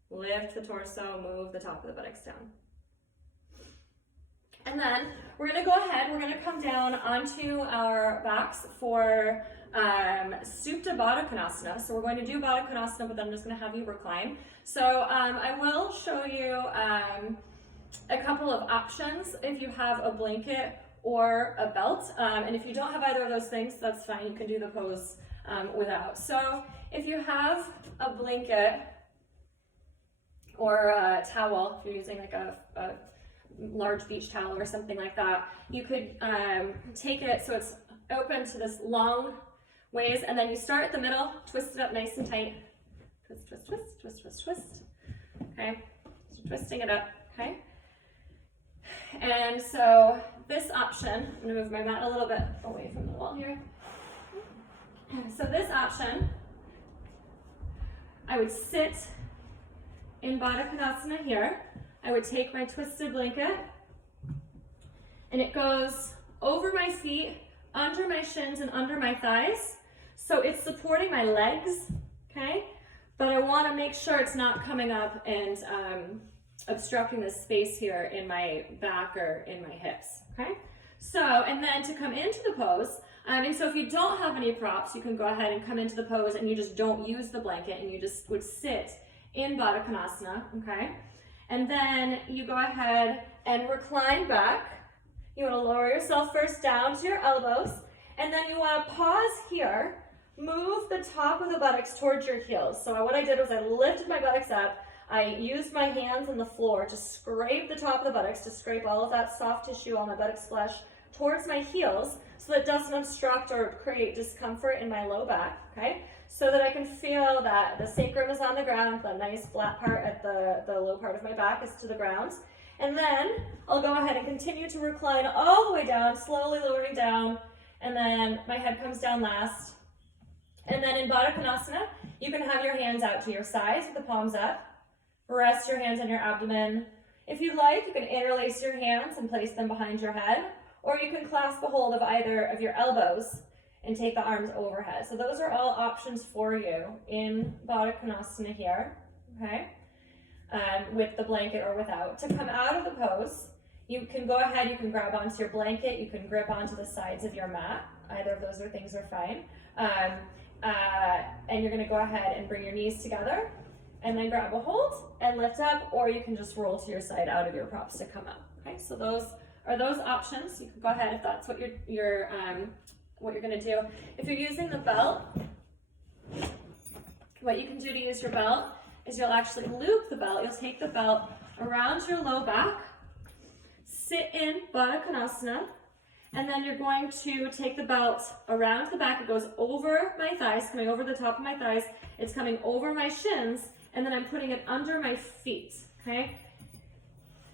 Lift the torso, move the top of the buttocks down. And then we're going to go ahead, we're going to come down onto our backs for Supta Baddha Konasana. So we're going to do Baddha Konasana, but then I'm just going to have you recline. So I will show you a couple of options if you have a blanket or a belt. And if you don't have either of those things, that's fine. You can do the pose without. So if you have a blanket or a towel, if you're using like a large beach towel or something like that, you could take it so it's open to this long ways, and then you start at the middle, twist it up nice and tight. Twist, twist, twist, twist, twist, twist. Okay, so twisting it up, okay? And so this option, I'm gonna move my mat a little bit away from the wall here. So this option, I would sit in Baddha Konasana here. I would take my twisted blanket, and it goes over my feet, under my shins, and under my thighs. So it's supporting my legs okay? But I want to make sure it's not coming up and obstructing the space here in my back or in my hips, okay? So, and then to come into the pose, and so if you don't have any props, you can go ahead and come into the pose and you just don't use the blanket and you just would sit in Baddha Konasana, okay? And then you go ahead and recline back. You want to lower yourself first down to your elbows, and then you want to pause here, move the top of the buttocks towards your heels. So what I did was I lifted my buttocks up, I used my hands on the floor to scrape the top of the buttocks, to scrape all of that soft tissue on my buttocks flesh towards my heels so that it doesn't obstruct or create discomfort in my low back, okay? So that I can feel that the sacrum is on the ground, the nice flat part at the low part of my back is to the ground. And then I'll go ahead and continue to recline all the way down, slowly lowering down, and then my head comes down last. And then in Baddha Konasana, you can have your hands out to your sides with the palms up. Rest your hands on your abdomen. If you'd like, you can interlace your hands and place them behind your head, or you can clasp a hold of either of your elbows and take the arms overhead. So those are all options for you in Baddha Konasana here, okay? With the blanket or without. To come out of the pose, you can go ahead, you can grab onto your blanket, you can grip onto the sides of your mat. Either of those things are fine. And you're gonna go ahead and bring your knees together and then grab a hold and lift up, or you can just roll to your side out of your props to come up. Okay, so those are those options. You can go ahead if that's what you're gonna do. If you're using the belt, what you can do to use your belt is you'll actually loop the belt. You'll take the belt around your low back, sit in Baddha Konasana, and then you're going to take the belt around the back. It goes over my thighs, coming over the top of my thighs. It's coming over my shins, and then I'm putting it under my feet, okay?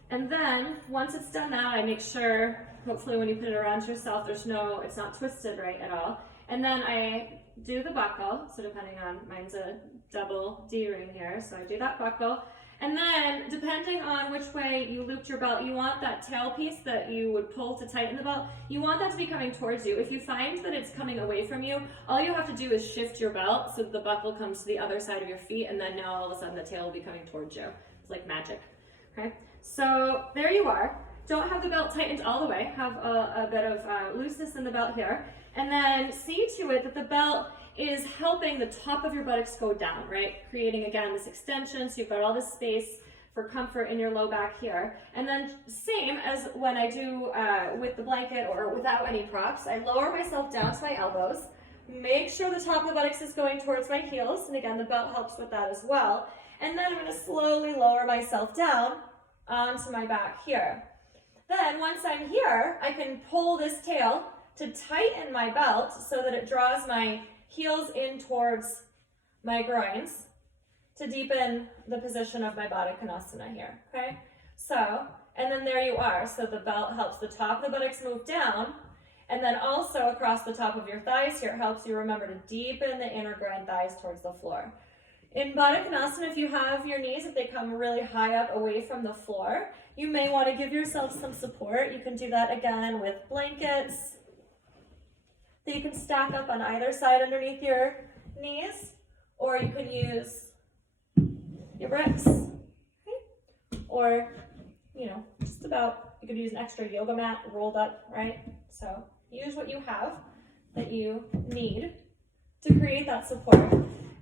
And then once it's done that, I make sure, hopefully when you put it around yourself, it's not twisted right at all. And then I do the buckle, so depending on, mine's a double D ring here, so I do that buckle. And then, depending on which way you looped your belt, you want that tail piece that you would pull to tighten the belt, you want that to be coming towards you. If you find that it's coming away from you, all you have to do is shift your belt so that the buckle comes to the other side of your feet, and then now all of a sudden the tail will be coming towards you. It's like magic, okay? So there you are. Don't have the belt tightened all the way. Have a bit of looseness in the belt here. And then see to it that the belt is helping the top of your buttocks go down, right? Creating, again, this extension, so you've got all this space for comfort in your low back here. And then same as when I do with the blanket or without any props, I lower myself down to my elbows, make sure the top of the buttocks is going towards my heels, and again, the belt helps with that as well. And then I'm gonna slowly lower myself down onto my back here. Then once I'm here, I can pull this tail to tighten my belt so that it draws my heels in towards my groins to deepen the position of my Baddha Konasana here, okay? So, and then there you are. So the belt helps the top of the buttocks move down, and then also across the top of your thighs here, it helps you remember to deepen the inner groin thighs towards the floor. In Baddha Konasana, if you have your knees, if they come really high up away from the floor, you may want to give yourself some support. You can do that again with blankets that you can stack up on either side underneath your knees, or you can use your bricks, okay? Or, just about, you could use an extra yoga mat rolled up, right? So use what you have that you need to create that support.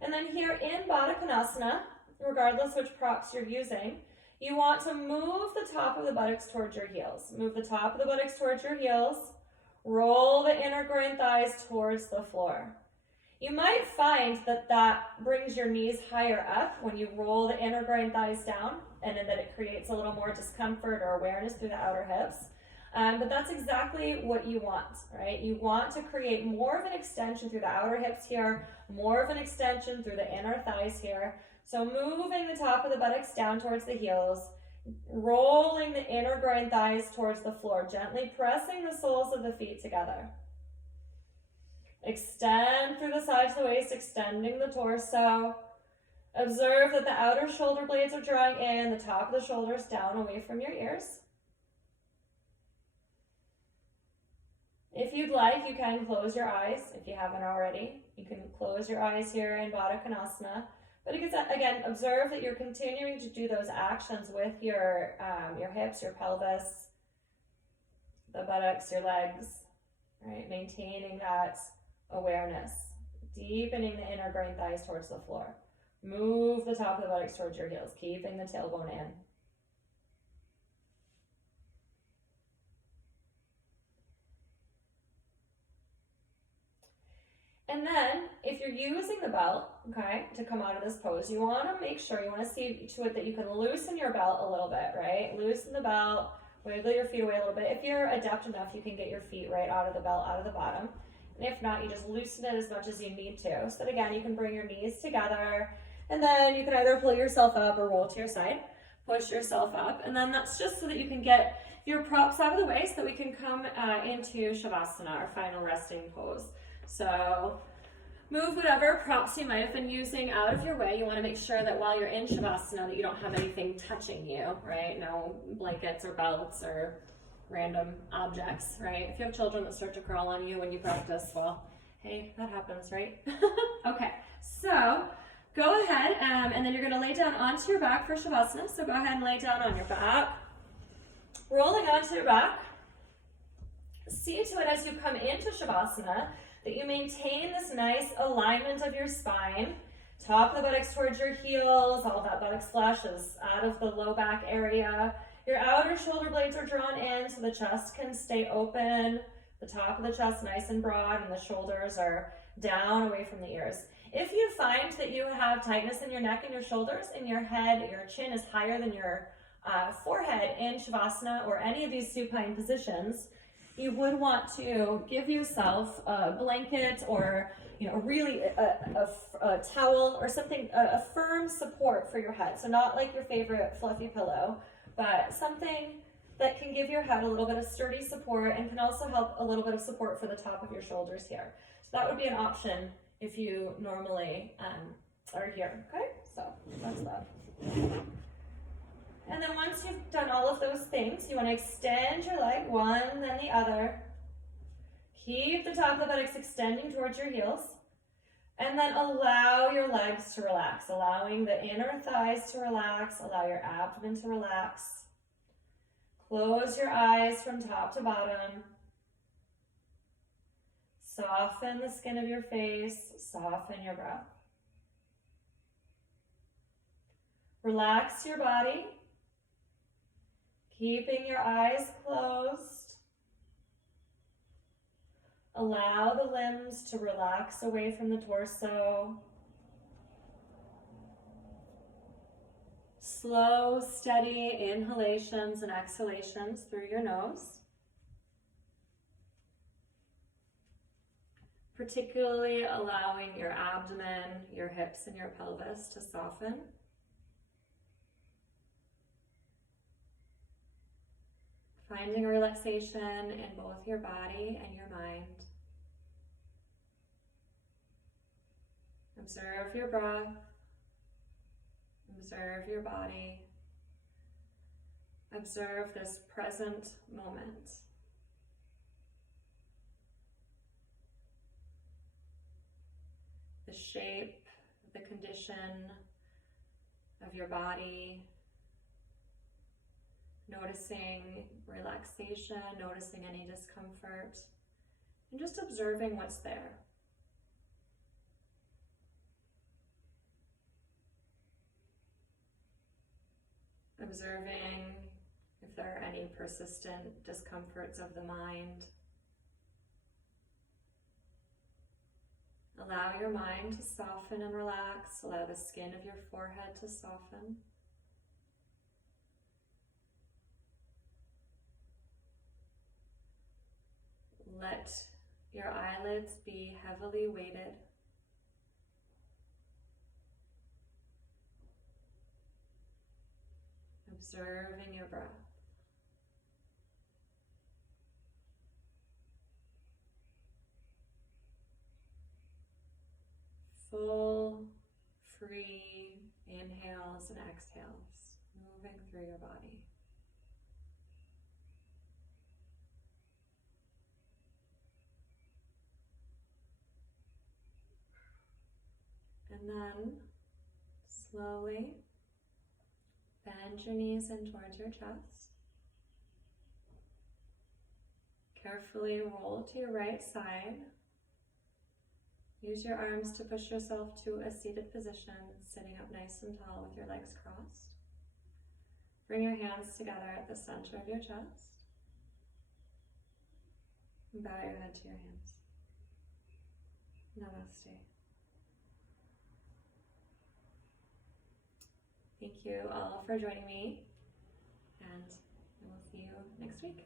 And then here in Baddha Konasana, regardless which props you're using, you want to move the top of the buttocks towards your heels. Move the top of the buttocks towards your heels. Roll the inner groin thighs towards the floor. You might find that that brings your knees higher up when you roll the inner groin thighs down, and that it creates a little more discomfort or awareness through the outer hips. But that's exactly what you want, right? You want to create more of an extension through the outer hips here, more of an extension through the inner thighs here. So moving the top of the buttocks down towards the heels, rolling the inner groin thighs towards the floor, gently pressing the soles of the feet together. Extend through the sides of the waist, extending the torso. Observe that the outer shoulder blades are drawing in, the top of the shoulders down away from your ears. If you'd like, you can close your eyes if you haven't already. You can close your eyes here in Baddha Konasana. But again, observe that you're continuing to do those actions with your hips, your pelvis, the buttocks, your legs, right? Maintaining that awareness, deepening the inner groin thighs towards the floor. Move the top of the buttocks towards your heels, keeping the tailbone in. And then, if you're using the belt, okay, to come out of this pose, you want to make sure, you want to see to it that you can loosen your belt a little bit, right? Loosen the belt, wiggle your feet away a little bit. If you're adept enough, you can get your feet right out of the belt, out of the bottom. And if not, you just loosen it as much as you need to. So that again, you can bring your knees together, and then you can either pull yourself up or roll to your side, push yourself up. And then that's just so that you can get your props out of the way so that we can come into Savasana, our final resting pose. So move whatever props you might have been using out of your way. You want to make sure that while you're in Shavasana that you don't have anything touching you, right? No blankets or belts or random objects, right? If you have children that start to crawl on you when you practice, well, hey, that happens, right? Okay, so go ahead and then you're going to lay down onto your back for Shavasana. So go ahead and lay down on your back, rolling onto your back. See to it as you come into Shavasana that you maintain this nice alignment of your spine. Top of the buttocks towards your heels, all of that buttocks flesh is out of the low back area. Your outer shoulder blades are drawn in so the chest can stay open. The top of the chest nice and broad, and the shoulders are down away from the ears. If you find that you have tightness in your neck and your shoulders, and your head, your chin is higher than your forehead in Shavasana or any of these supine positions, you would want to give yourself a blanket or, you know, really a towel or something, a firm support for your head. So not like your favorite fluffy pillow, but something that can give your head a little bit of sturdy support and can also help a little bit of support for the top of your shoulders here. So that would be an option if you normally are here, okay? So that's that. And then once you've done all of those things, you want to extend your leg, one, then the other. Keep the top of the buttocks extending towards your heels. And then allow your legs to relax, allowing the inner thighs to relax, allow your abdomen to relax. Close your eyes from top to bottom. Soften the skin of your face, soften your breath. Relax your body. Keeping your eyes closed. Allow the limbs to relax away from the torso. Slow, steady inhalations and exhalations through your nose. Particularly allowing your abdomen, your hips, and your pelvis to soften. Finding a relaxation in both your body and your mind. Observe your breath. Observe your body. Observe this present moment. The shape, the condition of your body. Noticing relaxation, noticing any discomfort, and just observing what's there. Observing if there are any persistent discomforts of the mind. Allow your mind to soften and relax. Allow the skin of your forehead to soften. Let your eyelids be heavily weighted. Observing your breath. Full, free inhales and exhales, moving through your body. And then slowly bend your knees in towards your chest. Carefully roll to your right side. Use your arms to push yourself to a seated position, sitting up nice and tall with your legs crossed. Bring your hands together at the center of your chest. And bow your head to your hands. Namaste. Thank you all for joining me, and I will see you next week.